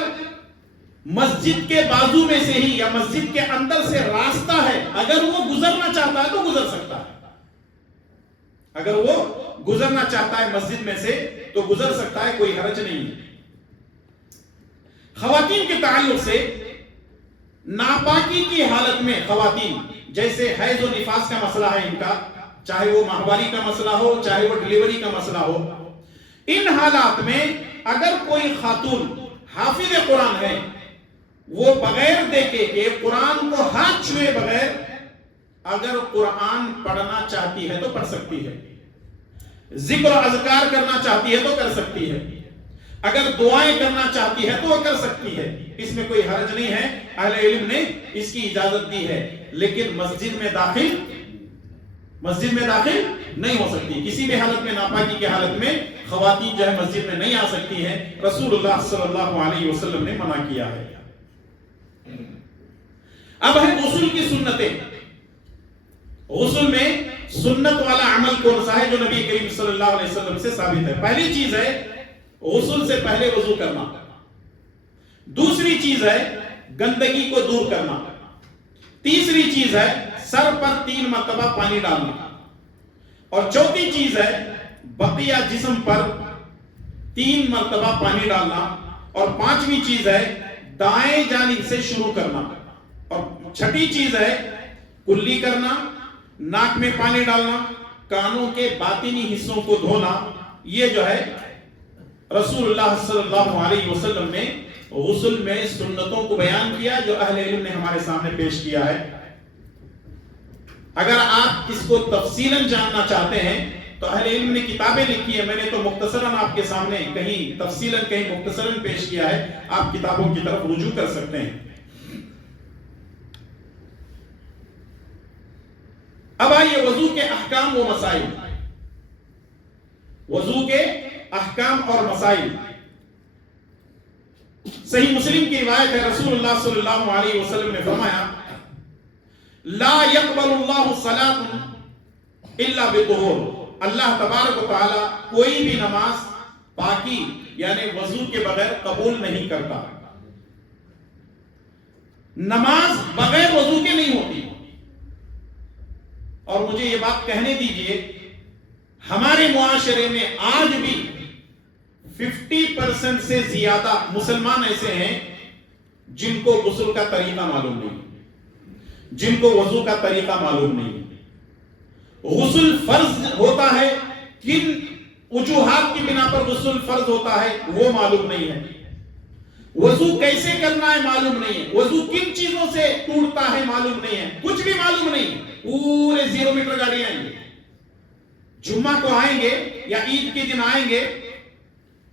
مسجد کے بازو میں سے ہی یا مسجد کے اندر سے راستہ ہے, اگر وہ گزرنا چاہتا ہے تو گزر سکتا ہے. اگر وہ گزرنا چاہتا ہے مسجد میں سے تو گزر سکتا ہے, کوئی حرج نہیں ہے. خواتین کے تعلق سے ناپاکی کی حالت میں خواتین, جیسے حیض و نفاس کا مسئلہ ہے ان کا, چاہے وہ ماہواری کا مسئلہ ہو چاہے وہ ڈیلیوری کا مسئلہ ہو, ان حالات میں اگر کوئی خاتون حافظ قرآن ہے, وہ بغیر دیکھے کہ قرآن کو ہاتھ چھوئے بغیر اگر قرآن پڑھنا چاہتی ہے تو پڑھ سکتی ہے, ذکر و اذکار کرنا چاہتی ہے تو کر سکتی ہے, اگر دعائیں کرنا چاہتی ہے تو وہ کر سکتی ہے. اس میں کوئی حرج نہیں ہے, اہل علم نے اس کی اجازت دی ہے. لیکن مسجد میں داخل نہیں ہو سکتی. کسی بھی حالت میں ناپاکی کی حالت میں خواتین جو ہے مسجد میں نہیں آ سکتی ہیں. رسول اللہ صلی اللہ علیہ وسلم نے منع کیا ہے. اب ہے غسل کی سنتیں. غسل میں سنت والا عمل کون سا ہے جو نبی کریم صلی اللہ علیہ وسلم سے ثابت ہے؟ پہلی چیز ہے غسل سے پہلے وضو کرنا. دوسری چیز ہے گندگی کو دور کرنا. تیسری چیز ہے سر پر 3 مرتبہ پانی ڈالنا. اور چوتھی چیز ہے بقیہ جسم پر 3 مرتبہ پانی ڈالنا. اور پانچویں چیز ہے دائیں جانب سے شروع کرنا. اور چھٹی چیز ہے کلی کرنا, ناک میں پانی ڈالنا, کانوں کے باطنی حصوں کو دھونا، یہ جو ہے رسول اللہ صلی اللہ علیہ وسلم نے غسل میں سنتوں کو بیان کیا جو اہل علم نے ہمارے سامنے پیش کیا ہے۔ اگر آپ اس کو تفصیلاً جاننا چاہتے ہیں تو اہل علم نے کتابیں لکھی ہیں، میں نے تو مختصراً آپ کے سامنے کہیں تفصیلاً کہیں مختصراً پیش کیا ہے، آپ کتابوں کی طرف رجوع کر سکتے ہیں۔ اب آئیے وضو کے احکام و مسائل، وضو کے احکام اور مسائل۔ صحیح مسلم کی روایت ہے، رسول اللہ صلی اللہ علیہ وسلم نے فرمایا لا يقبل اللہ صلاۃ الا بطہور، اللہ تبارک و تعالی کوئی بھی نماز پاکی یعنی وضو کے بغیر قبول نہیں کرتا۔ نماز بغیر وضو کے نہیں ہوتی۔ اور مجھے یہ بات کہنے دیجئے، ہمارے معاشرے میں آج بھی 50% سے زیادہ مسلمان ایسے ہیں جن کو غسل کا طریقہ معلوم نہیں، جن کو وضو کا طریقہ معلوم نہیں۔ غسل فرض ہوتا ہے، کن وجوہات کی بنا پر غسل فرض ہوتا ہے وہ معلوم نہیں ہے، وضو کیسے کرنا ہے معلوم نہیں ہے، وضو کن چیزوں سے ٹوٹتا ہے معلوم نہیں ہے، کچھ بھی معلوم نہیں۔ پورے 0 میٹر گاڑی آئیں گے، جمعہ کو آئیں گے یا عید کے دن آئیں گے،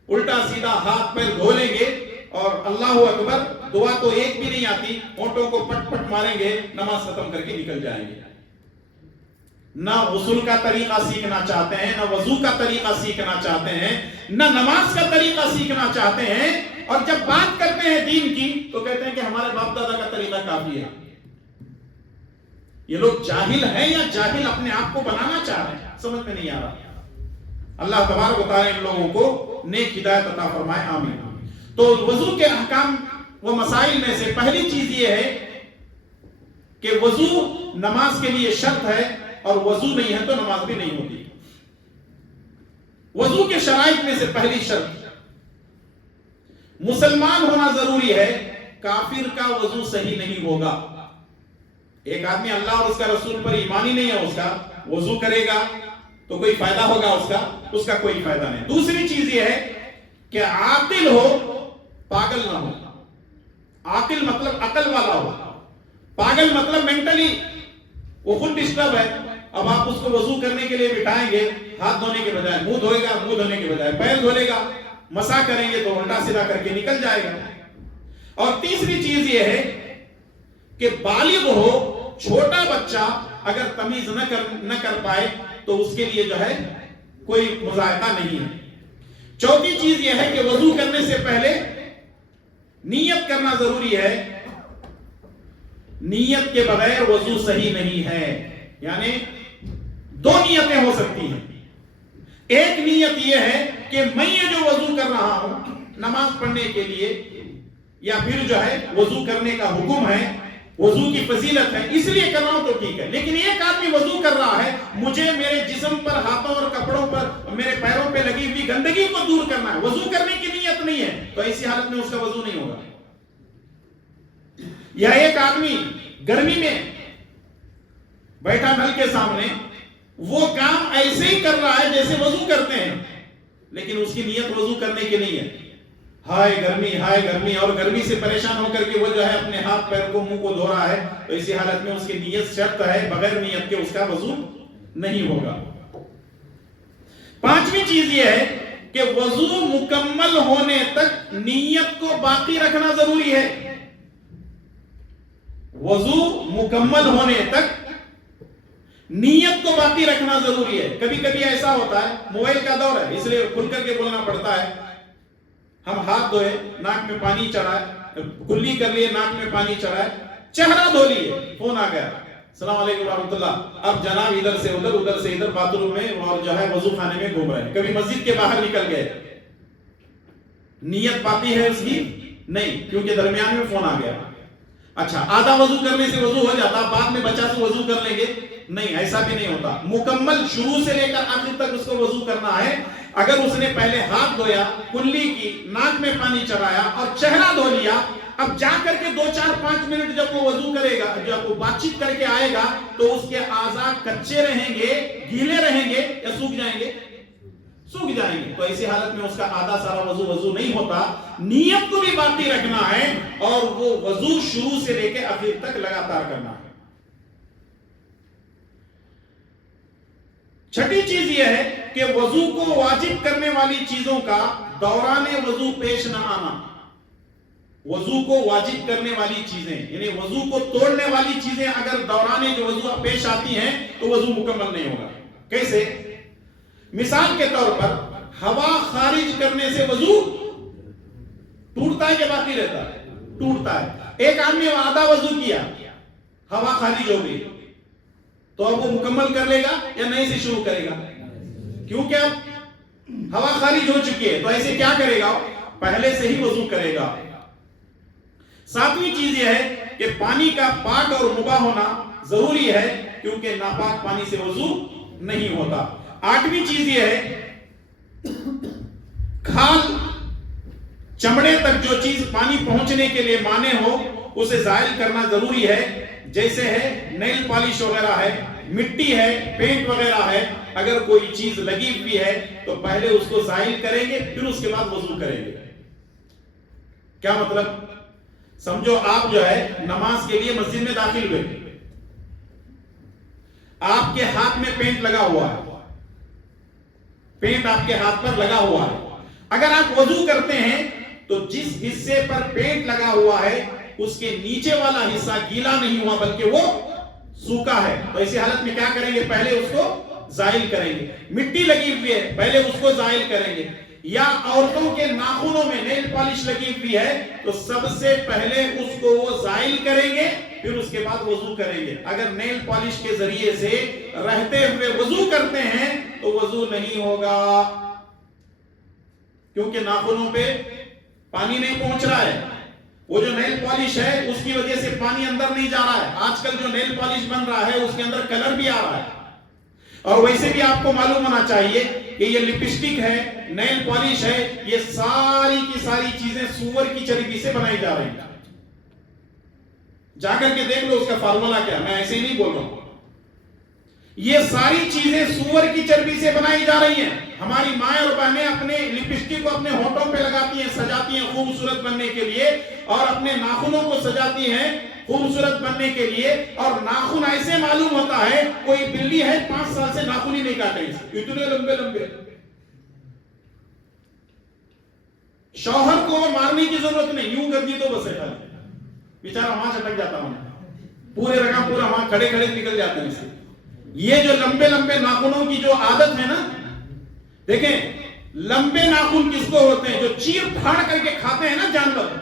الٹا سیدھا ہاتھ پیر دھو لیں گے اور اللہ اکبر، دعا تو ایک بھی نہیں آتی، ہونٹوں کو پٹ پٹ ماریں گے، نماز ختم کر کے نکل جائیں گے۔ نہ غسل کا طریقہ سیکھنا چاہتے ہیں، نہ وضو کا طریقہ سیکھنا چاہتے ہیں، نہ نماز کا طریقہ سیکھنا چاہتے ہیں، اور جب بات کرتے ہیں دین کی تو کہتے ہیں کہ ہمارے باپ دادا کا طریقہ کافی ہے۔ یہ لوگ جاہل ہیں یا جاہل اپنے آپ کو بنانا چاہ رہے ہیں، سمجھ میں نہیں آ رہا۔ اللہ تبارک و تعالی ان لوگوں کو نیک ہدایت عطا فرمائے، آمین۔ تو وضو کے احکام و مسائل میں سے پہلی چیز یہ ہے کہ وضو نماز کے لیے شرط ہے، اور وضو نہیں ہے تو نماز بھی نہیں ہوتی۔ وضو کے شرائط میں سے پہلی شرط، مسلمان ہونا ضروری ہے، کافر کا وضو صحیح نہیں ہوگا۔ ایک آدمی اللہ اور اس کا رسول پر ایمان ہی نہیں ہے، اس کا وضو کرے گا تو کوئی فائدہ ہوگا اس کا کوئی فائدہ نہیں۔ دوسری چیز یہ ہے کہ عاقل ہو، پاگل نہ ہو۔ عاقل مطلب عقل والا ہو، پاگل مطلب مینٹلی وہ خود ڈسٹرب ہے۔ اب آپ اس کو وضو کرنے کے لیے بٹھائیں گے، ہاتھ دھونے کے بجائے منہ دھوئے گا، منہ دھونے کے بجائے پیر دھولے گا، مسا کریں گے تو الٹا سیدھا کر کے نکل جائے گا۔ اور تیسری چیز یہ ہے کہ بالغ ہو، چھوٹا بچہ اگر تمیز نہ کر پائے تو اس کے لیے جو ہے کوئی مذائقہ نہیں ہے۔ چوتھی چیز یہ ہے کہ وضو کرنے سے پہلے نیت کرنا ضروری ہے، نیت کے بغیر وضو صحیح نہیں ہے۔ یعنی 2 نیتیں ہو سکتی ہیں، ایک نیت یہ ہے کہ میں یہ جو وضو کر رہا ہوں نماز پڑھنے کے لیے، یا پھر جو ہے وضو کرنے کا حکم ہے، وضو کی فضیلت ہے اس لیے کر رہا ہوں تو ٹھیک ہے۔ لیکن ایک آدمی وضو کر رہا ہے، مجھے میرے جسم پر، ہاتھوں اور کپڑوں پر، میرے پیروں پہ لگی ہوئی گندگی کو دور کرنا ہے، وضو کرنے کی نیت نہیں ہے، تو ایسی حالت میں اس کا وضو نہیں ہوگا۔ یا ایک آدمی گرمی میں بیٹھا نل کے سامنے، وہ کام ایسے ہی کر رہا ہے جیسے وضو کرتے ہیں، لیکن اس کی نیت وضو کرنے کی نہیں ہے۔ ہائے گرمی، اور گرمی سے پریشان ہو کر کے وہ جو ہے اپنے ہاتھ پیر کو، منہ کو دھو رہا ہے، تو اسی حالت میں اس کی نیت شرط ہے، بغیر نیت کے اس کا وضو نہیں ہوگا۔ 5ویں چیز یہ ہے کہ وضو مکمل ہونے تک نیت کو باقی رکھنا ضروری ہے۔ وضو مکمل ہونے تک نیت کو باقی رکھنا ضروری ہے۔ کبھی کبھی ایسا ہوتا ہے، موبائل کا دور ہے اس لیے کھل کر کے بولنا پڑتا ہے، ہم ہاتھ دھوئے، ناک میں پانی چڑھائے، کلی کر لیے، ناک میں پانی چڑھائے، چہرہ دھو لیے، فون آ گیا، السلام علیکم ورحمۃ اللہ، اب جناب ادھر سے ادھر، ادھر سے ادھر، باتھ روم میں اور جو ہے وضو خانے میں گھوم رہے ہیں، کبھی مسجد کے باہر نکل گئے، نیت باقی ہے اس کی نہیں، کیونکہ درمیان میں فون آ گیا۔ اچھا، آدھا وضو کرنے سے وضو ہو جاتا، بعد میں بچا سے وضو کر لیں گے؟ نہیں، ایسا بھی نہیں ہوتا، مکمل شروع سے لے کر آخر تک اس کو وضو کرنا ہے۔ اگر اس نے پہلے ہاتھ دھویا، کلی کی، ناک میں پانی چڑھایا اور چہرہ دھو لیا، اب جا کر کے 2-4-5 منٹ جب وہ وضو کرے گا، جب وہ بات چیت کر کے آئے گا تو اس کے اعضاء کچے رہیں گے، گیلے رہیں گے یا سوکھ جائیں گے؟ سوکھ جائیں گے. تو ایسی حالت میں اس کا آدھا سارا وضو نہیں ہوتا. نیت کو بھی باقی رکھنا ہے اور وہ وضو شروع سے لے کے آخر تک لگاتار کرنا ہے. چھٹی چیز یہ ہے کہ وضو کو واجب کرنے والی چیزوں کا دوران وضو پیش نہ آنا. وضو کو واجب کرنے والی چیزیں یعنی وضو کو توڑنے والی چیزیں اگر دوران جو وضو پیش آتی ہیں تو وضو مکمل نہیں ہوگا. کیسے؟ مثال کے طور پر ہوا خارج کرنے سے وضو ٹوٹتا ہے کہ باقی رہتا ہے؟ ٹوٹتا ہے. ایک آدمی آدھا وضو کیا، ہوا خارج ہو گئی، تو اب وہ مکمل کر لے گا یا نئے سے شروع کرے گا؟ کیونکہ اب ہوا خارج ہو چکی ہے. تو ایسے کیا کرے گا؟ پہلے سے ہی وضو کرے گا. ساتویں چیز یہ ہے کہ پانی کا پاک اور مباح ہونا ضروری ہے کیونکہ ناپاک پانی سے وضو نہیں ہوتا. آٹھویں چیز یہ ہے کھال چمڑے تک جو چیز پانی پہنچنے کے لیے مانع ہو اسے زائل کرنا ضروری ہے. جیسے ہے نیل پالش وغیرہ ہے، مٹی ہے، پینٹ وغیرہ ہے، اگر کوئی چیز لگی ہوئی ہے تو پہلے اس کو زائل کریں گے پھر اس کے بعد وضو کریں گے. کیا مطلب؟ سمجھو آپ جو ہے نماز کے لیے مسجد میں داخل ہوئے، آپ کے ہاتھ میں پینٹ لگا ہوا ہے، پینٹ آپ کے ہاتھ پر لگا ہوا ہے. اگر آپ وضو کرتے ہیں تو جس حصے پر پینٹ لگا ہوا ہے اس کے نیچے والا حصہ گیلا نہیں ہوا بلکہ وہ سوکھا ہے. تو ایسی حالت میں کیا کریں گے؟ پہلے اس کو زائل کریں گے. مٹی لگی ہوئی ہے، پہلے اس کو زائل کریں گے. یا عورتوں کے ناخنوں میں نیل پالش لگی ہوئی ہے تو سب سے پہلے اس کو وہ زائل کریں گے پھر اس کے بعد وضو کریں گے. اگر نیل پالش کے ذریعے سے رہتے ہوئے وضو کرتے ہیں تو وضو نہیں ہوگا کیونکہ ناخنوں پہ پانی نہیں پہنچ رہا ہے. وہ جو نیل پالش ہے اس کی وجہ سے پانی اندر نہیں جا رہا ہے. آج کل جو نیل پالش بن رہا ہے اس کے اندر کلر بھی آ رہا ہے. اور ویسے بھی آپ کو معلوم ہونا چاہیے کہ یہ لپسٹک ہے، نیل پالش ہے، یہ ساری کی ساری چیزیں سور کی چربی سے بنائی جا رہی ہیں. جا کر کے دیکھ لو اس کا فارمولا کیا، میں ایسے ہی نہیں بول رہا ہوں. یہ ساری چیزیں سور کی چربی سے بنائی جا رہی ہیں. ہماری ماں اور بہنیں اپنے لپسٹک کو اپنے ہونٹوں پہ لگاتی ہیں، سجاتی ہیں خوبصورت بننے کے لیے، اور اپنے ناخنوں کو سجاتی ہیں خوبصورت بننے کے لیے. اور ناخن ایسے معلوم ہوتا ہے کوئی بلی ہے 5 سال سے ناخن ہی نہیں کاٹے، اتنے لمبے لمبے. شوہر کو مارنے کی ضرورت نہیں، یوں کر دی تو بس ہے، بیچارہ وہاں چٹک جاتا ہوں، پورے رگا پورا وہاں کھڑے کھڑے نکل جاتے ہیں اسے. یہ جو لمبے لمبے ناخنوں کی جو عادت ہے نا، دیکھیں لمبے ناخن کس کو ہوتے ہیں؟ جو چیر پھاڑ کر کے کھاتے ہیں نا جانور،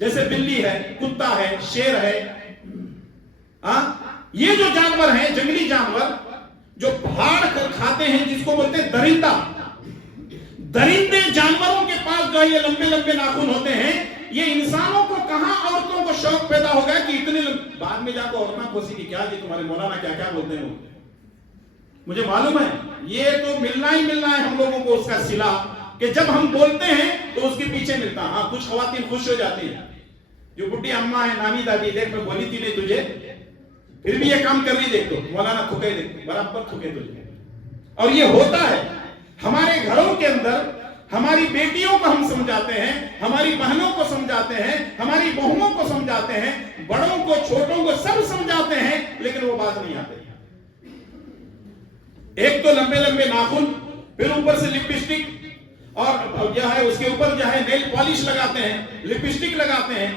جیسے بلی ہے، کتا ہے، شیر ہے. یہ جو جانور ہیں جنگلی جانور جو پھاڑ کر کھاتے ہیں جس کو بولتے ہیں درندہ، درندے جانوروں کے پاس جو یہ لمبے لمبے ناخن ہوتے ہیں. یہ انسانوں کو کہاں عورتوں کو شوق پیدا ہوگا کہ اتنے بعد میں جا کے عورتیں پوچھی کہ کیا جی تمہارے مولانا کیا کیا بولتے ہیں. مجھے معلوم ہے یہ تو ملنا ہی ملنا ہے ہم لوگوں کو اس کا صلہ کہ جب ہم بولتے ہیں تو اس کے پیچھے ملتا. ہاں کچھ خواتین خوش ہو جاتی ہیں، جو بڈھی اماں ہے، نانی دادی، دیکھ میں بولی تھی نہیں تجھے، پھر بھی یہ کام کر لی، دیکھ تو مولانا تھکے، دیکھ برابر تھکے تجھے. اور یہ ہوتا ہے ہمارے گھروں کے اندر. ہماری بیٹیوں کو ہم سمجھاتے ہیں، ہماری بہنوں کو سمجھاتے ہیں، ہماری بہوؤں کو سمجھاتے ہیں، بڑوں کو چھوٹوں کو سب سمجھاتے ہیں، لیکن وہ بات نہیں آتے. ایک تو لمبے لمبے ناخن، پھر اوپر سے لپسٹک، اور جو ہے اس کے اوپر جو ہے نیل پالش لگاتے ہیں، لپسٹک لگاتے ہیں.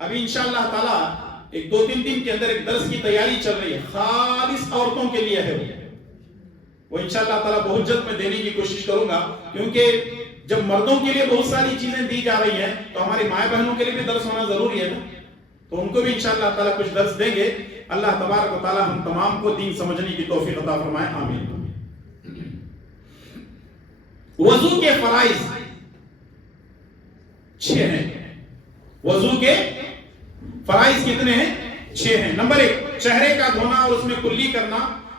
ابھی انشاءاللہ تعالی 2-3 دن کے اندر ایک درس کی تیاری چل رہی ہے، خالص عورتوں کے لیے ہے. وہ انشاءاللہ تعالی بہت جلد میں دینے کی کوشش کروں گا، کیونکہ جب مردوں کے لیے بہت ساری چیزیں دی جا رہی ہیں تو ہماری مائیں بہنوں کے لیے بھی درس ہونا ضروری ہے نا. تو ان کو بھی انشاءاللہ تعالی کچھ درس دیں گے. اللہ تبارک و تعالی ہم تمام کو دین سمجھنے کی توفیق عطا فرمائے، آمین. وضو کے فرائض 6 ہیں. وضو کے فرائض کتنے ہیں؟ 6 ہیں. نمبر 1 چہرے کا دھونا اور اس میں کلی کرنا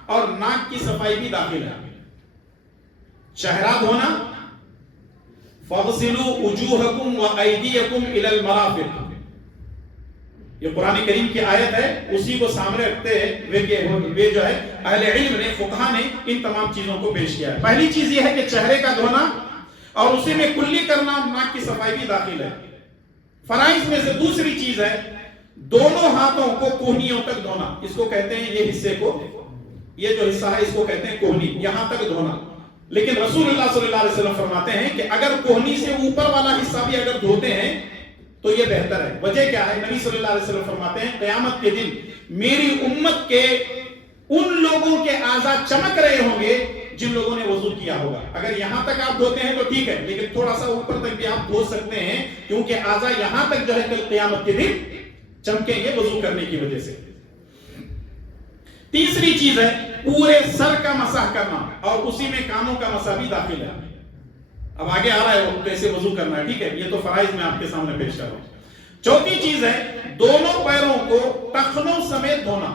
اور ناک کی صفائی بھی داخل ہے. چہرہ دھونا فَاغْسِلُوا وُجُوهَكُمْ وَأَيْدِيَكُمْ إِلَى الْمَرَافِقِ. یہ قرآن کریم کی آیت ہے، اسی کو سامنے رکھتے ہوئے جو ہے اہل علم نے، فقہا نے ان تمام چیزوں کو پیش کیا ہے. پہلی چیز یہ ہے کہ چہرے کا دھونا اور اسی میں کلی کرنا، ناک کی صفائی بھی داخل ہے. فرائض میں سے دوسری چیز ہے دونوں ہاتھوں کو کوہنیوں تک دھونا. اس کو کہتے ہیں، یہ حصے کو، یہ جو حصہ ہے اس کو کہتے ہیں کوہنی، یہاں تک دھونا. لیکن رسول اللہ صلی اللہ علیہ وسلم فرماتے ہیں کہ اگر کوہنی سے اوپر والا حصہ بھی اگر دھوتے ہیں تو یہ بہتر ہے. وجہ کیا ہے؟ نبی صلی اللہ علیہ وسلم فرماتے ہیں قیامت کے دن میری امت کے ان لوگوں کے اعضاء چمک رہے ہوں گے جن لوگوں نے وضو کیا ہوگا. اگر یہاں تک آپ دھوتے ہیں تو ٹھیک ہے، لیکن تھوڑا سا اوپر تک بھی آپ دھو سکتے ہیں، کیونکہ اعضاء یہاں تک جو ہے کل قیامت کے دن چمکیں گے وضو کرنے کی وجہ سے. تیسری چیز ہے پورے سر کا مسح کرنا، اور اسی میں کانوں کا مسح بھی داخل ہے. اب آگے آ رہا ہے وہ کیسے وضو کرنا ہے، ٹھیک ہے، یہ تو فرائض میں آپ کے سامنے پیش کر رہا ہوں. چوتھی چیز ہے دونوں پیروں کو ٹخنوں سمیت دھونا.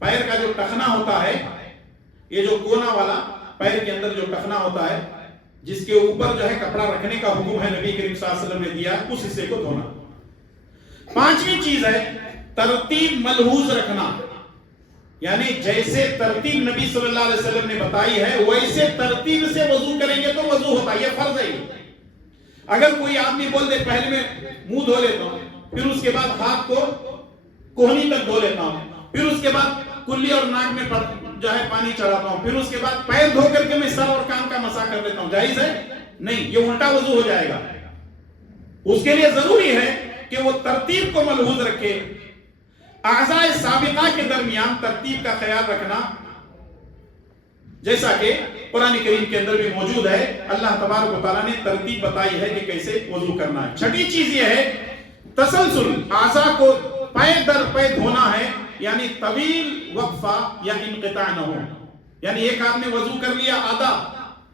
پیر کا جو ٹخنا ہوتا ہے، یہ جو کونا والا پیر کے اندر جو ٹخنا ہوتا ہے جس کے اوپر جو ہے کپڑا رکھنے کا حکم ہے نبی کریم صلی اللہ علیہ وسلم نے دیا، اس حصے کو دھونا. پانچویں چیز ہے ترتیب ملحوظ رکھنا، یعنی جیسے ترتیب نبی صلی اللہ علیہ وسلم نے بتائی ہے ویسے ترتیب سے وضو کریں گے تو وضو ہوتا ہے. یہ فرض ہے. اگر کوئی آدمی بول دے پہلے میں منہ دھو لیتا ہوں، پھر اس کے بعد ہاتھ کو کوہنی تک دھو لیتا ہوں، پھر اس کے بعد کلی اور ناک میں جو ہے پانی چڑھاتا ہوں، پھر اس کے بعد پیر دھو کر کے میں سر اور کان کا مسح کر دیتا ہوں، جائز ہے؟ نہیں، یہ الٹا وضو ہو جائے گا. اس کے لیے ضروری ہے کہ وہ ترتیب کو ملحوظ رکھے. اعضاء سابقہ کے درمیان ترتیب کا خیال رکھنا، جیسا کہ قرآن کریم کے اندر بھی موجود ہے. اللہ تبارک و تعالیٰ نے ترتیب بتائی ہے کہ کیسے وضو کرنا ہے. چھٹی چیز یہ ہے تسلسل، اعضاء کو پے در پے دھونا ہے، یعنی طویل وقفہ یا انقطاع نہ ہو. یعنی ایک آدمی وضو کر لیا آدھا،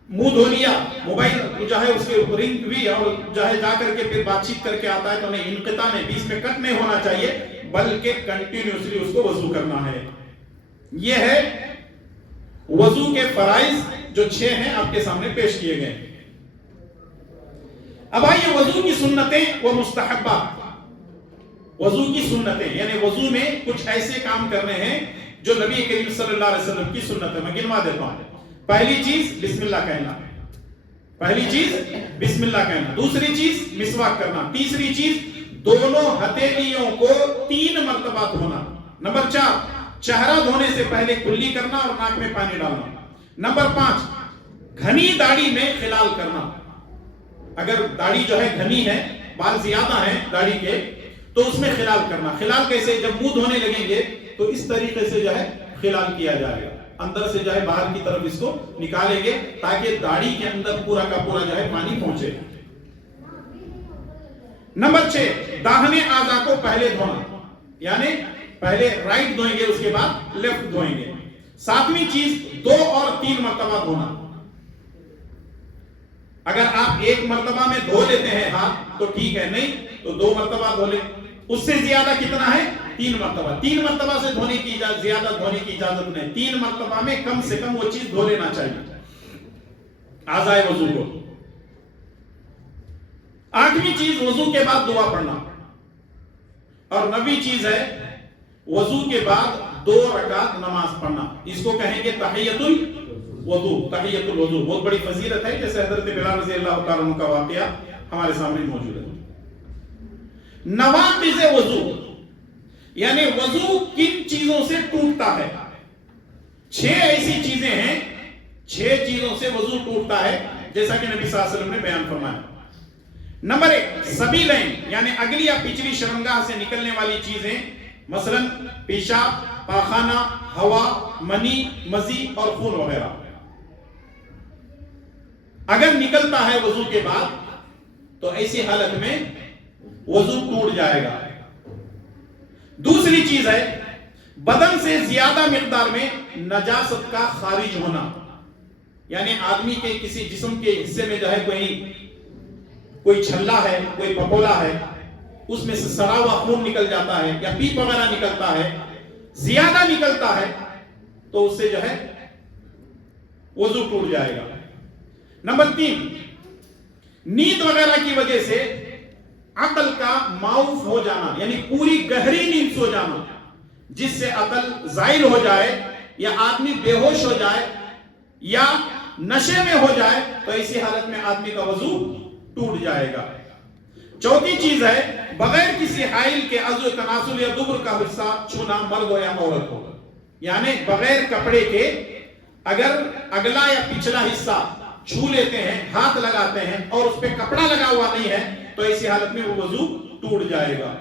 منہ دھو لیا، موبائل جو ہے اس کے رنگ بھی اور جو ہے جا کر کے پھر بات چیت کر کے آتا ہے، تو نہیں، انقطاع نہیں، بیچ میں کٹ نہیں ہونا چاہیے، بلکہ کنٹینیوسلی اس کو وضو کرنا ہے. یہ ہے وضو کے فرائض جو 6 ہیں آپ کے سامنے پیش کیے گئے. اب آئیے وضو کی سنتیں و مستحبات. وضو کی سنتیں یعنی وضو میں کچھ ایسے کام کرنے ہیں جو نبی کریم صلی اللہ علیہ وسلم کی سنت ہے. میں گنوا دیتا ہوں. پہلی چیز بسم اللہ کہنا، پہلی چیز بسم اللہ کہنا. دوسری چیز مسواک کرنا. تیسری چیز دونوں ہتھیلیوں کو 3 مرتبہ دھونا. نمبر 4 چہرہ دھونے سے پہلے کلی کرنا اور ناک میں پانی ڈالنا. نمبر 5 گھنی داڑھی میں خلال کرنا. اگر داڑھی جو ہے گھنی ہے، بال زیادہ ہیں داڑھی کے، تو اس میں خلال کرنا. خلال کیسے؟ جب منہ دھونے لگیں گے تو اس طریقے سے جو ہے خلال کیا جائے گا. اندر سے جو ہے باہر کی طرف اس کو نکالیں گے تاکہ داڑھی کے اندر پورا کا پورا جو ہے پانی پہنچے. نمبر 6 داہنے اعضاء کو پہلے دھونا، یعنی پہلے رائٹ دھوئیں گے اس کے بعد لیفٹ دھوئیں گے. 7ویں چیز 2 اور 3 مرتبہ دھونا. اگر آپ 1 مرتبہ میں دھو لیتے ہیں ہاتھ تو ٹھیک ہے، نہیں تو 2 مرتبہ دھو لیں. اس سے زیادہ کتنا ہے؟ 3 مرتبہ. 3 مرتبہ سے دھونے کی اجازت، زیادہ دھونے کی اجازت نہیں. 3 مرتبہ میں کم سے کم وہ چیز دھو لینا چاہیے اعضائے وضو کو. 8ویں چیز وضو کے بعد دعا پڑھنا. اور 9ویں چیز ہے وضو کے بعد 2 رکعت نماز پڑھنا. اس کو کہیں گے تحیۃ الوضو. تحیۃ الوضو بہت بڑی فضیلت ہے، جیسے حضرت بلال رضی اللہ تعالیٰ عنہ کا واقعہ ہمارے سامنے موجود ہے. نواقض وضو یعنی وضو کن چیزوں سے ٹوٹتا ہے. 6 ایسی چیزیں ہیں، 6 چیزوں سے وضو ٹوٹتا ہے، جیسا کہ نبی صلی اللہ علیہ وسلم نے بیان فرمایا. نمبر 1 سبیلین یعنی اگلی یا پچھلی شرمگاہ سے نکلنے والی چیزیں، مثلا پیشاب، پاخانہ، ہوا، منی، مزی اور خون وغیرہ. اگر نکلتا ہے وضو کے بعد تو ایسی حالت میں وضو ٹوٹ جائے گا. دوسری چیز ہے بدن سے زیادہ مقدار میں نجاست کا خارج ہونا، یعنی آدمی کے کسی جسم کے حصے میں جو ہے کوئی چھلا ہے، کوئی پپولا ہے، اس میں سے سڑا ہوا خون نکل جاتا ہے یا پیپ وغیرہ نکلتا ہے، زیادہ نکلتا ہے تو اس سے جو ہے وضو ٹوٹ جائے گا. نمبر 3 نیند وغیرہ کی وجہ سے عقل کا معاف ہو جانا، یعنی پوری گہری نیند سو جانا، جس سے عقل زائل ہو جائے یا آدمی بے ہوش ہو جائے یا نشے میں ہو جائے، تو ایسی حالت میں آدمی کا وضو ٹوٹ جائے گا۔ چوتھی چیز ہے بغیر کسی حائل کے عضو تناسل یا دبر کا حصہ چھونا، مرد ہو یا عورت ہو، یعنی بغیر کپڑے کے اگر اگلا یا پچھلا حصہ چھو لیتے ہیں، ہاتھ لگاتے ہیں اور اس پہ کپڑا لگا ہوا نہیں ہے، تو ایسی حالت میں وہ وضو ٹوٹ جائے گا۔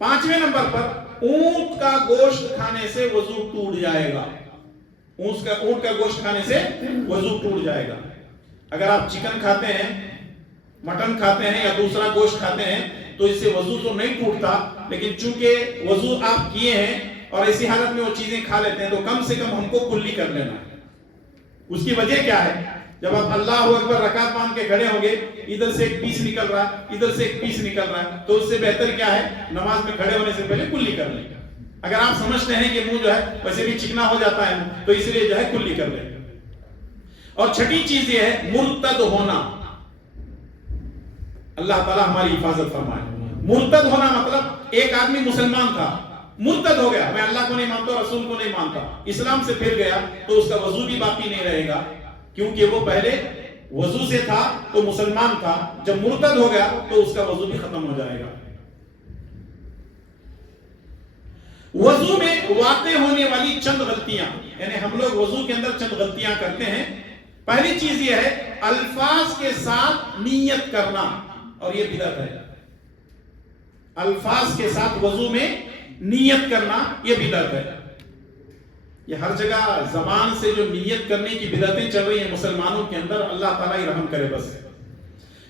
پانچویں نمبر پر اونٹ کا گوشت کھانے سے وضو ٹوٹ جائے گا۔ اونٹ کا گوشت کھانے سے وضو ٹوٹ جائے گا۔ اگر آپ چکن کھاتے ہیں، مٹن کھاتے ہیں یا دوسرا گوشت کھاتے ہیں تو اس سے وضو تو نہیں ٹوٹتا، لیکن چونکہ وضو آپ کیے ہیں اور ایسی حالت میں وہ چیزیں کھا لیتے ہیں تو کم سے کم ہم کو کلی کر لینا ہے۔ اس کی وجہ کیا ہے؟ جب آپ اللہ اکبر رکعت باندھ کے کھڑے ہوں گے، ادھر سے ایک پیس نکل رہا ہے، ادھر سے ایک پیس نکل رہا ہے، تو اس سے بہتر کیا ہے؟ نماز میں کھڑے ہونے سے پہلے کلی کر لیں۔ اگر آپ سمجھتے ہیں کہ منہ جو ہے ویسے بھی چکنا ہو جاتا ہے تو اس لیے جو ہے کلی کر لیں۔ اور چھٹی چیز یہ ہے مرتد ہونا۔ اللہ تعالیٰ ہماری حفاظت فرمائے۔ مرتد ہونا مطلب ایک آدمی مسلمان تھا، مرتد ہو گیا، میں اللہ کو نہیں مانتا، رسول کو نہیں مانتا، اسلام سے پھر گیا، تو اس کا وضو بھی باقی نہیں رہے گا، کیونکہ وہ پہلے وضو سے تھا تو مسلمان تھا، جب مرتد ہو گیا تو اس کا وضو بھی ختم ہو جائے گا۔ وضو میں واقع ہونے والی چند غلطیاں، یعنی ہم لوگ وضو کے اندر چند غلطیاں کرتے ہیں۔ پہلی چیز یہ ہے الفاظ کے ساتھ نیت کرنا، اور یہ بدعت ہے۔ الفاظ کے ساتھ وضو میں نیت کرنا یہ بدعت ہے۔ یہ ہر جگہ زبان سے جو نیت کرنے کی بدعتیں چل رہی ہیں مسلمانوں کے اندر، اللہ تعالیٰ ہی رحم کرے بس۔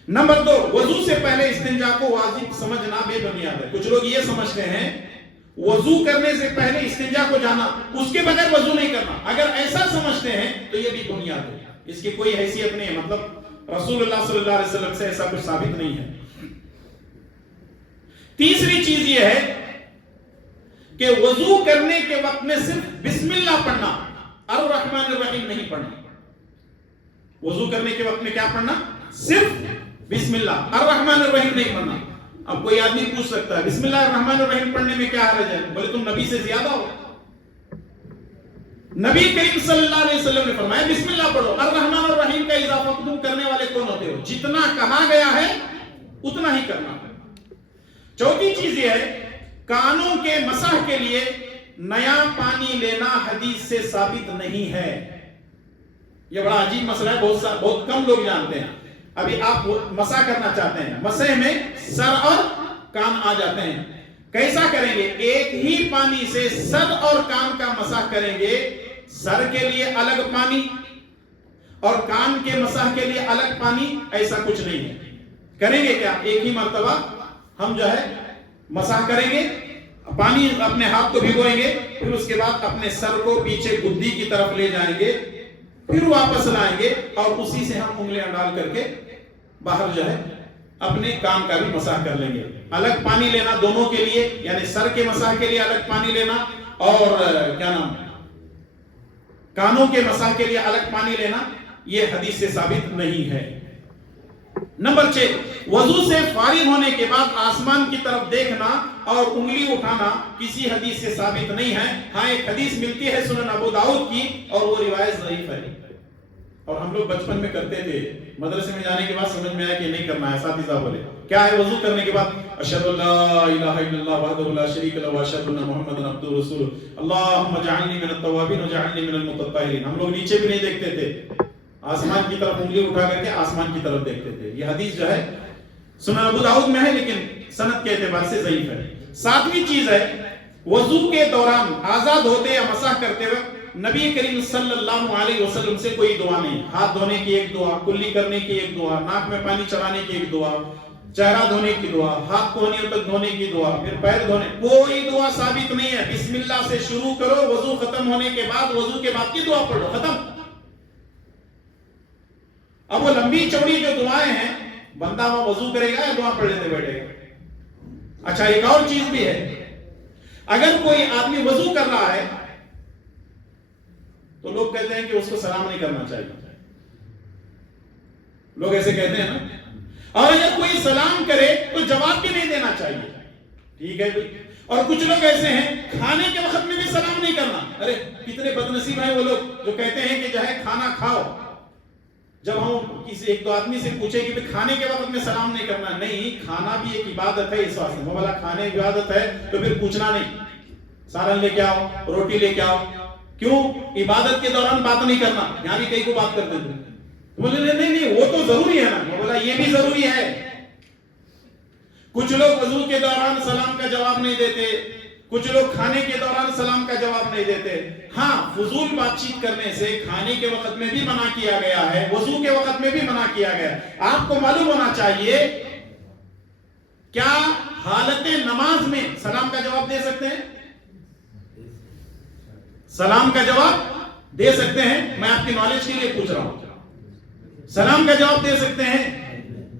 نمبر 2، وضو سے پہلے استنجا کو واجب سمجھنا بے بنیاد ہے۔ کچھ لوگ یہ سمجھتے ہیں وضو کرنے سے پہلے استنجا کو جانا، اس کے بغیر وضو نہیں کرنا، اگر ایسا سمجھتے ہیں تو یہ بھی بنیاد ہے، اس کی کوئی حیثیت نہیں ہے، مطلب رسول اللہ صلی اللہ علیہ وسلم سے ایسا کچھ ثابت نہیں ہے۔ تیسری چیز یہ ہے کہ وضو کرنے کے وقت میں صرف بسم اللہ پڑھنا، الرحمن الرحیم نہیں پڑھنا۔ وضو کرنے کے وقت میں کیا پڑھنا؟ صرف بسم اللہ، الرحمن الرحیم نہیں پڑھنا۔ اب کوئی آدمی پوچھ سکتا ہے بسم اللہ الرحمن الرحیم پڑھنے میں کیا حرج ہے؟ بولے تم نبی سے زیادہ ہو؟ نبی کریم صلی اللہ علیہ وسلم نے فرمایا بسم اللہ پڑھو، الرحمن الرحیم کا اضافہ تم کرنے والے کون ہوتے ہو؟ جتنا کہا گیا ہے اتنا ہی کرنا ہے۔ چوتھی چیز یہ ہے کانوں کے مسح کے لیے نیا پانی لینا حدیث سے ثابت نہیں ہے۔ یہ بڑا عجیب مسئلہ ہے، بہت کم لوگ جانتے ہیں۔ ابھی آپ مسح کرنا چاہتے ہیں، مسح میں سر اور کان آ جاتے ہیں، کیسا کریں گے؟ ایک ہی پانی سے سر اور کان کا مسح کریں گے، سر کے لیے الگ پانی اور کان کے مسح کے لیے الگ پانی، ایسا کچھ نہیں ہے۔ کریں گے کیا؟ ایک ہی مرتبہ ہم جو ہے مسح کریں گے، پانی اپنے ہاتھ کو بھگوئیں گے، پھر اس کے بعد اپنے سر کو پیچھے گدی کی طرف لے جائیں گے، پھر واپس لائیں گے اور اسی سے ہم انگلیاں ڈال کر کے باہر جو ہے اپنے کان کا بھی مسح کر لیں گے۔ الگ پانی لینا دونوں کے لیے، یعنی سر کے مسح کے لیے الگ پانی لینا اور کانوں کے مسح کے لیے الگ پانی لینا، یہ حدیث سے ثابت نہیں ہے۔ نمبر 6، وضو سے فارغ ہونے کے بعد آسمان کی طرف دیکھنا اور انگلی اٹھانا کسی حدیث سے ثابت نہیں ہے۔ ہاں ایک حدیث ملتی ہے سنن ابو داؤد کی اور وہ روایت ضعیف ہے، اور ہم لوگ بچپن میں کرتے تھے، مدرسے میں جانے کے بعد سمجھ میں آیا کہ نہیں کرنا ہے، اساتذہ بولے کیا ہے وضو کرنے کے بعد اشہد ان لا الہ الا اللہ وحدہ لا شریک لہ واشہد ان محمدا عبدہ ورسولہ اللہم اجعلنی من التوابین واجعلنی من المتطہرین۔ ہم لوگ نیچے بھی نہیں دیکھتے تھے، آسمان کی طرف انگلی اٹھا کر کے آسمان کی طرف دیکھتے تھے۔ یہ حدیث جو ہے سنن ابو داؤد میں ہے لیکن سند کے اعتبار سے ضعیف ہے۔ 7ویں چیز ہے وضو کے دوران آزاد ہوتے یا مسح کرتے وقت نبی کریم صلی اللہ علیہ وسلم سے کوئی دعا نہیں۔ ہاتھ دھونے کی ایک دعا، کلی کرنے کی ایک دعا، ناک میں پانی چڑھانے کی ایک دعا، چہرہ دھونے کی دعا، ہاتھ کوہنیوں تک دھونے کی دعا، پھر پیر دھونے، کوئی دعا ثابت نہیں ہے۔ بسم اللہ سے شروع کرو، وضو ختم ہونے کے بعد وضو کے بعد کی دعا پڑھو، ختم۔ اب وہ لمبی چوڑی جو دعائیں ہیں، بندہ وہ وضو کرے گا یا دعا پڑھ لیتے بیٹھے گا؟ اچھا ایک اور چیز بھی ہے، اگر کوئی آدمی وضو کر رہا ہے تو لوگ کہتے ہیں کہ اس کو سلام نہیں کرنا چاہیے، لوگ ایسے کہتے ہیں نا۔ اور اگر کوئی سلام کرے تو جواب بھی نہیں دینا چاہیے. ٹھیک ہے بھائی. اور کچھ لوگ ایسے ہیں کھانے کے وقت میں بھی سلام نہیں کرنا. ارے کتنے بدنصیب ہیں وہ لوگ جو کہتے ہیں کہ جو ہے کھانا کھاؤ, جب ہم کسی ایک دو آدمی سے پوچھے کہ کھانے کے وقت میں سلام نہیں کرنا, نہیں, کھانا بھی ایک عبادت ہے. اس واسطے وہ بولا کھانے کی عبادت ہے تو پھر پوچھنا نہیں سالن لے کے آؤ, روٹی لے کے آؤ. کیوں؟ عبادت کے دوران بات نہیں کرنا. یہاں بھی کئی کو بات کرتے تھے, بولے نہیں وہ تو ضروری ہے نا. وہ بولا یہ بھی ضروری ہے. کچھ لوگ وضو کے دوران سلام کا جواب نہیں دیتے, کچھ لوگ کھانے کے دوران سلام کا جواب نہیں دیتے. ہاں, فضول بات چیت کرنے سے کھانے کے وقت میں بھی منع کیا گیا ہے, وضو کے وقت میں بھی منع کیا گیا ہے. آپ کو معلوم ہونا چاہیے کیا حالت نماز میں سلام کا جواب دے سکتے ہیں؟ سلام کا جواب دے سکتے ہیں؟ میں آپ کی نالج کے لیے پوچھ رہا ہوں. سلام کا جواب دے سکتے ہیں؟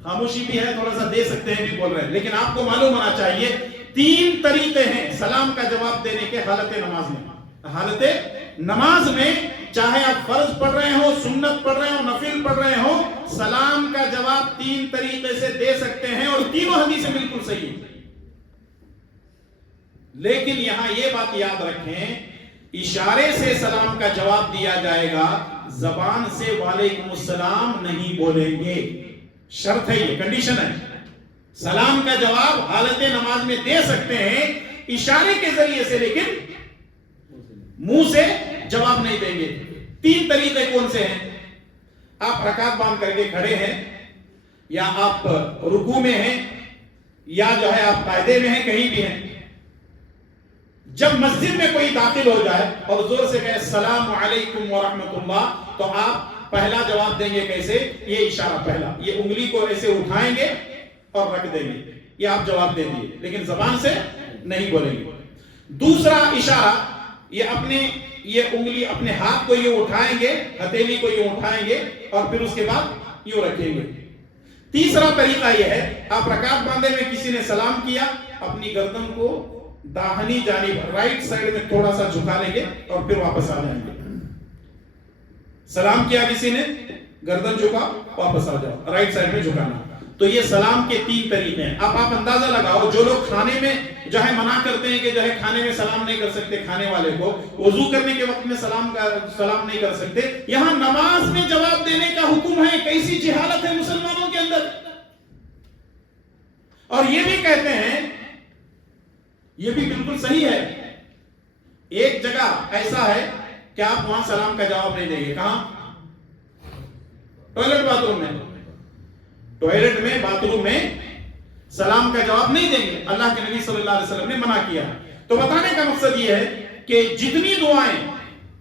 خاموشی بھی ہے, تھوڑا سا دے سکتے ہیں بھی بول رہے ہیں. لیکن آپ کو معلوم ہونا چاہیے 3 طریقے ہیں سلام کا جواب دینے کے حالت نماز میں. حالت نماز میں چاہے آپ فرض پڑھ رہے ہو, سنت پڑھ رہے ہو, نفل پڑھ رہے ہو, سلام کا جواب 3 طریقے سے دے سکتے ہیں اور تینوں حدیثیں بالکل صحیح ہیں. لیکن یہاں یہ بات یاد رکھیں, اشارے سے سلام کا جواب دیا جائے گا, زبان سے وعلیکم السلام نہیں بولیں گے. شرط ہے, یہ کنڈیشن ہے. سلام کا جواب حالت نماز میں دے سکتے ہیں اشارے کے ذریعے سے, لیکن منہ سے جواب نہیں دیں گے. 3 طریقے کون سے ہیں؟ آپ رکعت باندھ کر کے کھڑے ہیں, یا آپ رکوع میں ہیں, یا جو ہے آپ قاعدے میں ہیں, کہیں بھی ہیں. جب مسجد میں کوئی داخل ہو جائے اور زور سے کہے السلام علیکم ورحمۃ اللہ, تو آپ پہلا جواب دیں گے کیسے؟ یہ اشارہ پہلا, یہ انگلی کو ایسے اٹھائیں گے اور رکھ دیں گے, یہ آپ جواب دے دیے, لیکن زبان سے نہیں بولیں گے. دوسرا اشارہ, یہ انگلی اپنے ہاتھ کو یہ اٹھائیں گے, ہتھیلی کو یہ اٹھائیں گے اور پھر اس کے بعد یہ رکھیں گے. تیسرا طریقہ یہ ہے, آپ رکعت باندھے میں کسی نے سلام کیا, اپنی گردن کو داہنی جانب رائٹ سائڈ میں تھوڑا سا جھکا لیں گے اور پھر واپس آ جائیں گے. سلام کیا کسی نے, گردن جھکا, واپس آ جاؤ, رائٹ سائڈ میں جھکانا. تو یہ سلام کے 3 طریقے ہیں. اب آپ اندازہ لگاؤ, جو لوگ کھانے میں جو ہے منع کرتے ہیں کہ جو ہے کھانے میں سلام نہیں کر سکتے, کھانے والے کو وضو کرنے کے وقت میں سلام نہیں کر سکتے, یہاں نماز میں جواب دینے کا حکم ہے. کیسی جہالت ہے مسلمانوں کے اندر. اور یہ بھی کہتے ہیں, یہ بھی بالکل صحیح ہے, ایک جگہ ایسا ہے کہ آپ وہاں سلام کا جواب نہیں دیں گے. کہاں؟ ٹوائلٹ باتھ روم میں. ٹوائلٹ میں, باتھ روم میں سلام کا جواب نہیں دیں گے. اللہ کے نبی صلی اللہ علیہ وسلم نے منع کیا. تو بتانے کا مقصد یہ ہے کہ جتنی دعائیں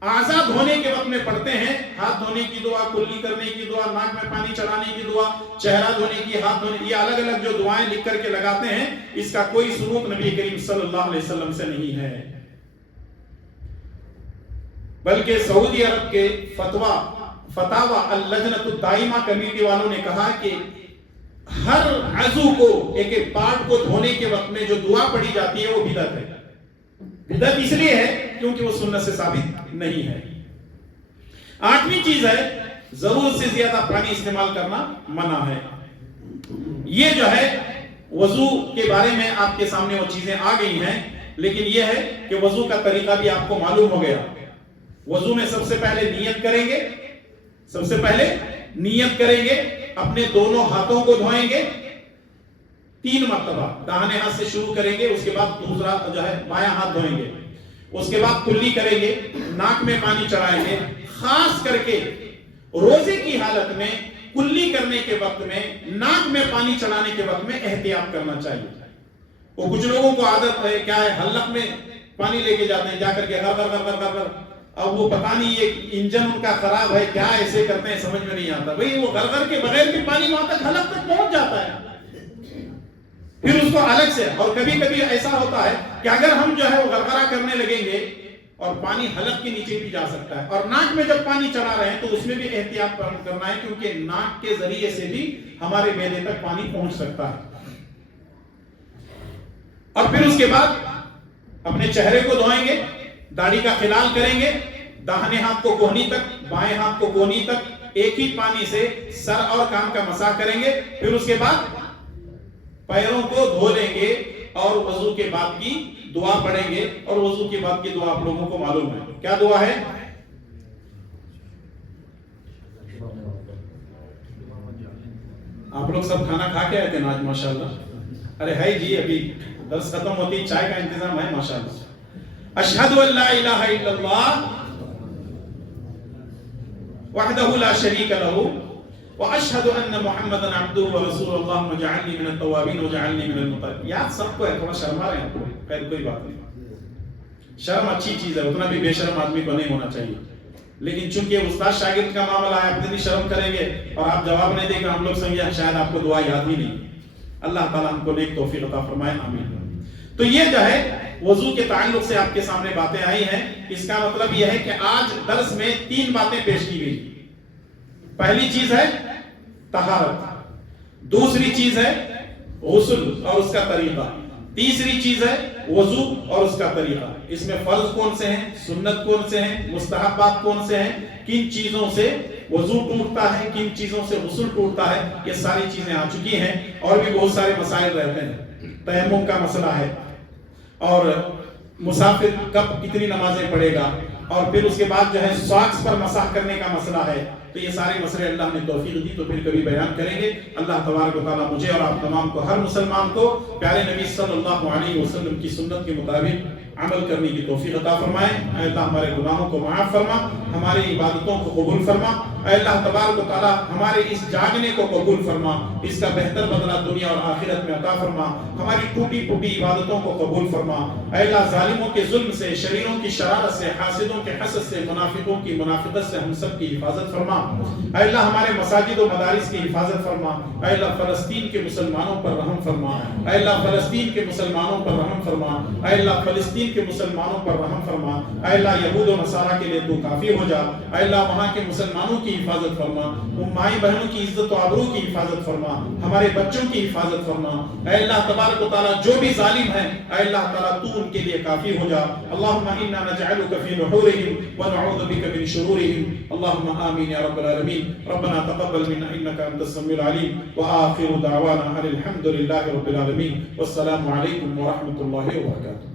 اعضاء دھونے کے وقت میں پڑھتے ہیں, ہاتھ دھونے کی دعا, کلی کرنے کی دعا, ناک میں پانی چڑھانے کی دعا, چہرہ دھونے کی, ہاتھ دھونے, یہ الگ الگ جو دعائیں لکھ کر کے لگاتے ہیں, اس کا کوئی ثبوت نبی کریم صلی اللہ علیہ وسلم سے نہیں ہے. بلکہ سعودی عرب کے فتاوی اللجنۃ الدائمہ کمیٹی والوں نے کہا کہ ہر عضو کو, ایک ایک پارٹ کو دھونے کے وقت میں جو دعا پڑھی جاتی ہے وہ بدعت ہے. بدعت اس لیے ہے کیونکہ وہ سنت سے ثابت نہیں ہے. 8ویں چیز ہے, ضرورت سے زیادہ پانی استعمال کرنا منع ہے. یہ جو ہے وضو کے بارے میں آپ کے سامنے وہ چیزیں آ گئی ہیں, لیکن یہ ہے کہ وضو کا طریقہ بھی آپ کو معلوم ہو گیا. وضو میں سب سے پہلے نیت کریں گے, سب سے پہلے نیت کریں گے, اپنے دونوں ہاتھوں کو دھوئیں گے 3 مرتبہ. داہنے ہاتھ سے شروع کریں گے, اس کے بعد دوسرا جو ہے بایاں ہاتھ دھوئیں گے, اس کے بعد کلی کریں گے, ناک میں پانی چڑھائیں گے. خاص کر کے روزے کی حالت میں کلی کرنے کے وقت میں, ناک میں پانی چڑھانے کے وقت میں احتیاط کرنا چاہیے. وہ کچھ لوگوں کو عادت ہے, کیا ہے, حلق میں پانی لے کے جاتے ہیں, جا کر کے غر غر غر غر غر, اب وہ پتہ نہیں یہ انجن ان کا خراب ہے کیا, ایسے کرتے ہیں, سمجھ میں نہیں آتا. بھئی وہ غر غر کے بغیر بھی پانی وہاں تک حلق تک پہنچ جاتا ہے, پھر اس کو الگ سے. اور کبھی کبھی ایسا ہوتا ہے کہ اگر ہم جو ہے وہ غرغرہ کرنے لگیں گے اور پانی حلق کے نیچے بھی جا سکتا ہے. اور ناک میں جب پانی چڑھا رہے ہیں تو اس میں بھی احتیاط کرنا ہے, کیونکہ ناک کے ذریعے سے بھی ہمارے معدے تک پانی پہنچ سکتا ہے. اور پھر اس کے بعد اپنے چہرے کو دھوئیں گے, داڑھی کا خلال کریں گے, داہنے ہاتھ کو کوہنی تک, بائیں ہاتھ کو کوہنی تک, ایک ہی پانی سے سر اور کان کا مسح کریں گے، پھر اس کے بعد پیروں کو دھو لیں گے اور وضو کے بعد کی دعا پڑھیں گے. اور وضو کے بعد کی دعا آپ لوگوں کو معلوم ہے کیا دعا ہے؟ آپ لوگ سب کھانا کھا کے آئے تھے نا آج ماشاءاللہ؟ ارے ہے جی، ابھی درس ختم ہوتی چائے کا انتظام ہے ماشاءاللہ. اشہد ان لا الہ الا اللہ وحدہ لا شریک لہ واشہد ان محمدا عبدہ ورسولہ اللہم اجعلنی من التوابین وجعلنی من المتطہرین. یاد سب کو ہے، تھوڑا شرما رہے ہیں آپ، خیر کوئی بات نہیں. شرم اچھی چیز ہے، اتنا بھی بے شرم آدمی کو نہیں ہونا چاہیے. لیکن چونکہ استاد شاگرد کا معاملہ ہے، آپ اتنی شرم کریں گے اور آپ جواب نہیں دیں گے، ہم لوگ سمجھے شاید آپ کو دعا یاد ہی نہیں. اللہ تعالیٰ ہم کو نیک توفیق عطا فرمائے، آمین. تو یہ جو ہے وضو کے تعلق سے آپ کے سامنے باتیں آئی ہیں. اس کا مطلب یہ ہے کہ آج درس میں 3 باتیں پیش کی گئی. پہلی چیز ہے طہارت، دوسری چیز ہے غسل اور اس کا طریقہ، تیسری چیز ہے وضو اور اس کا طریقہ. اس میں فرض کون سے ہیں، سنت کون سے ہیں، مستحبات کون سے ہیں، کن چیزوں سے وضو ٹوٹتا ہے، کن چیزوں سے غسل ٹوٹتا ہے، یہ ساری چیزیں آ چکی ہیں. اور بھی بہت سارے مسائل رہتے ہیں. تیمم کا مسئلہ ہے، اور مسافر کب کتنی نمازیں پڑھے گا، اور پھر اس کے بعد جو ہے ساکس پر مسح کرنے کا مسئلہ ہے. تو یہ سارے مسئلے اللہ نے توفیق دی تو پھر کبھی بیان کریں گے. اللہ تبارک و تعالیٰ مجھے اور آپ تمام کو، ہر مسلمان کو پیارے نبی صلی اللہ علیہ وسلم کی سنت کے مطابق عمل کرنے کی توفیق عطا فرمائے. اے اللہ ہمارے گناہوں کو معاف فرما، ہماری عبادتوں کو قبول فرما. اے اللہ تبارک و تعالیٰ ہمارے اس جاگنے کو قبول فرما، اس کا بہتر بدلہ دنیا اور آخرت میں عطا فرما. ہماری ٹوٹی پھوٹی عبادتوں کو قبول فرما. اے اللہ ظالموں کے ظلم سے، شریروں کی شرارت سے، حاسدوں کے حسد سے، منافقوں کی منافقت سے ہم سب کی حفاظت فرما. اے اللہ ہمارے مساجد و مدارس کی حفاظت فرما. اے اللہ فلسطین کے مسلمانوں پر رحم فرما. اے اللہ فلسطین کے مسلمانوں پر رحم فرما. اے اللہ فلسطین کے مسلمانوں پر رحم فرما. اے اللہ یہود و نصارہ کے لیے تو کافی ہو جا. اے اللہ وہاں کے مسلمانوں کی حفاظت فرما. مائی بہنوں کی عزت و آبرو کی حفاظت فرما. ہمارے بچوں کی حفاظت فرما. اے اللہ تبارک و تعالیٰ جو بھی ظالم ہیں، اے اللہ تعالیٰ تو ان کے لیے کافی ہو جا. اللہم انا نجعلک فی نحورہم ونعوذ بک من شرورہم. اللہم آمین یا رب العالمین. ربنا تقبل منا انك انت السميع العليم واخر دعوانا ان الحمد لله رب العالمين والسلام عليكم ورحمة الله وبركاته.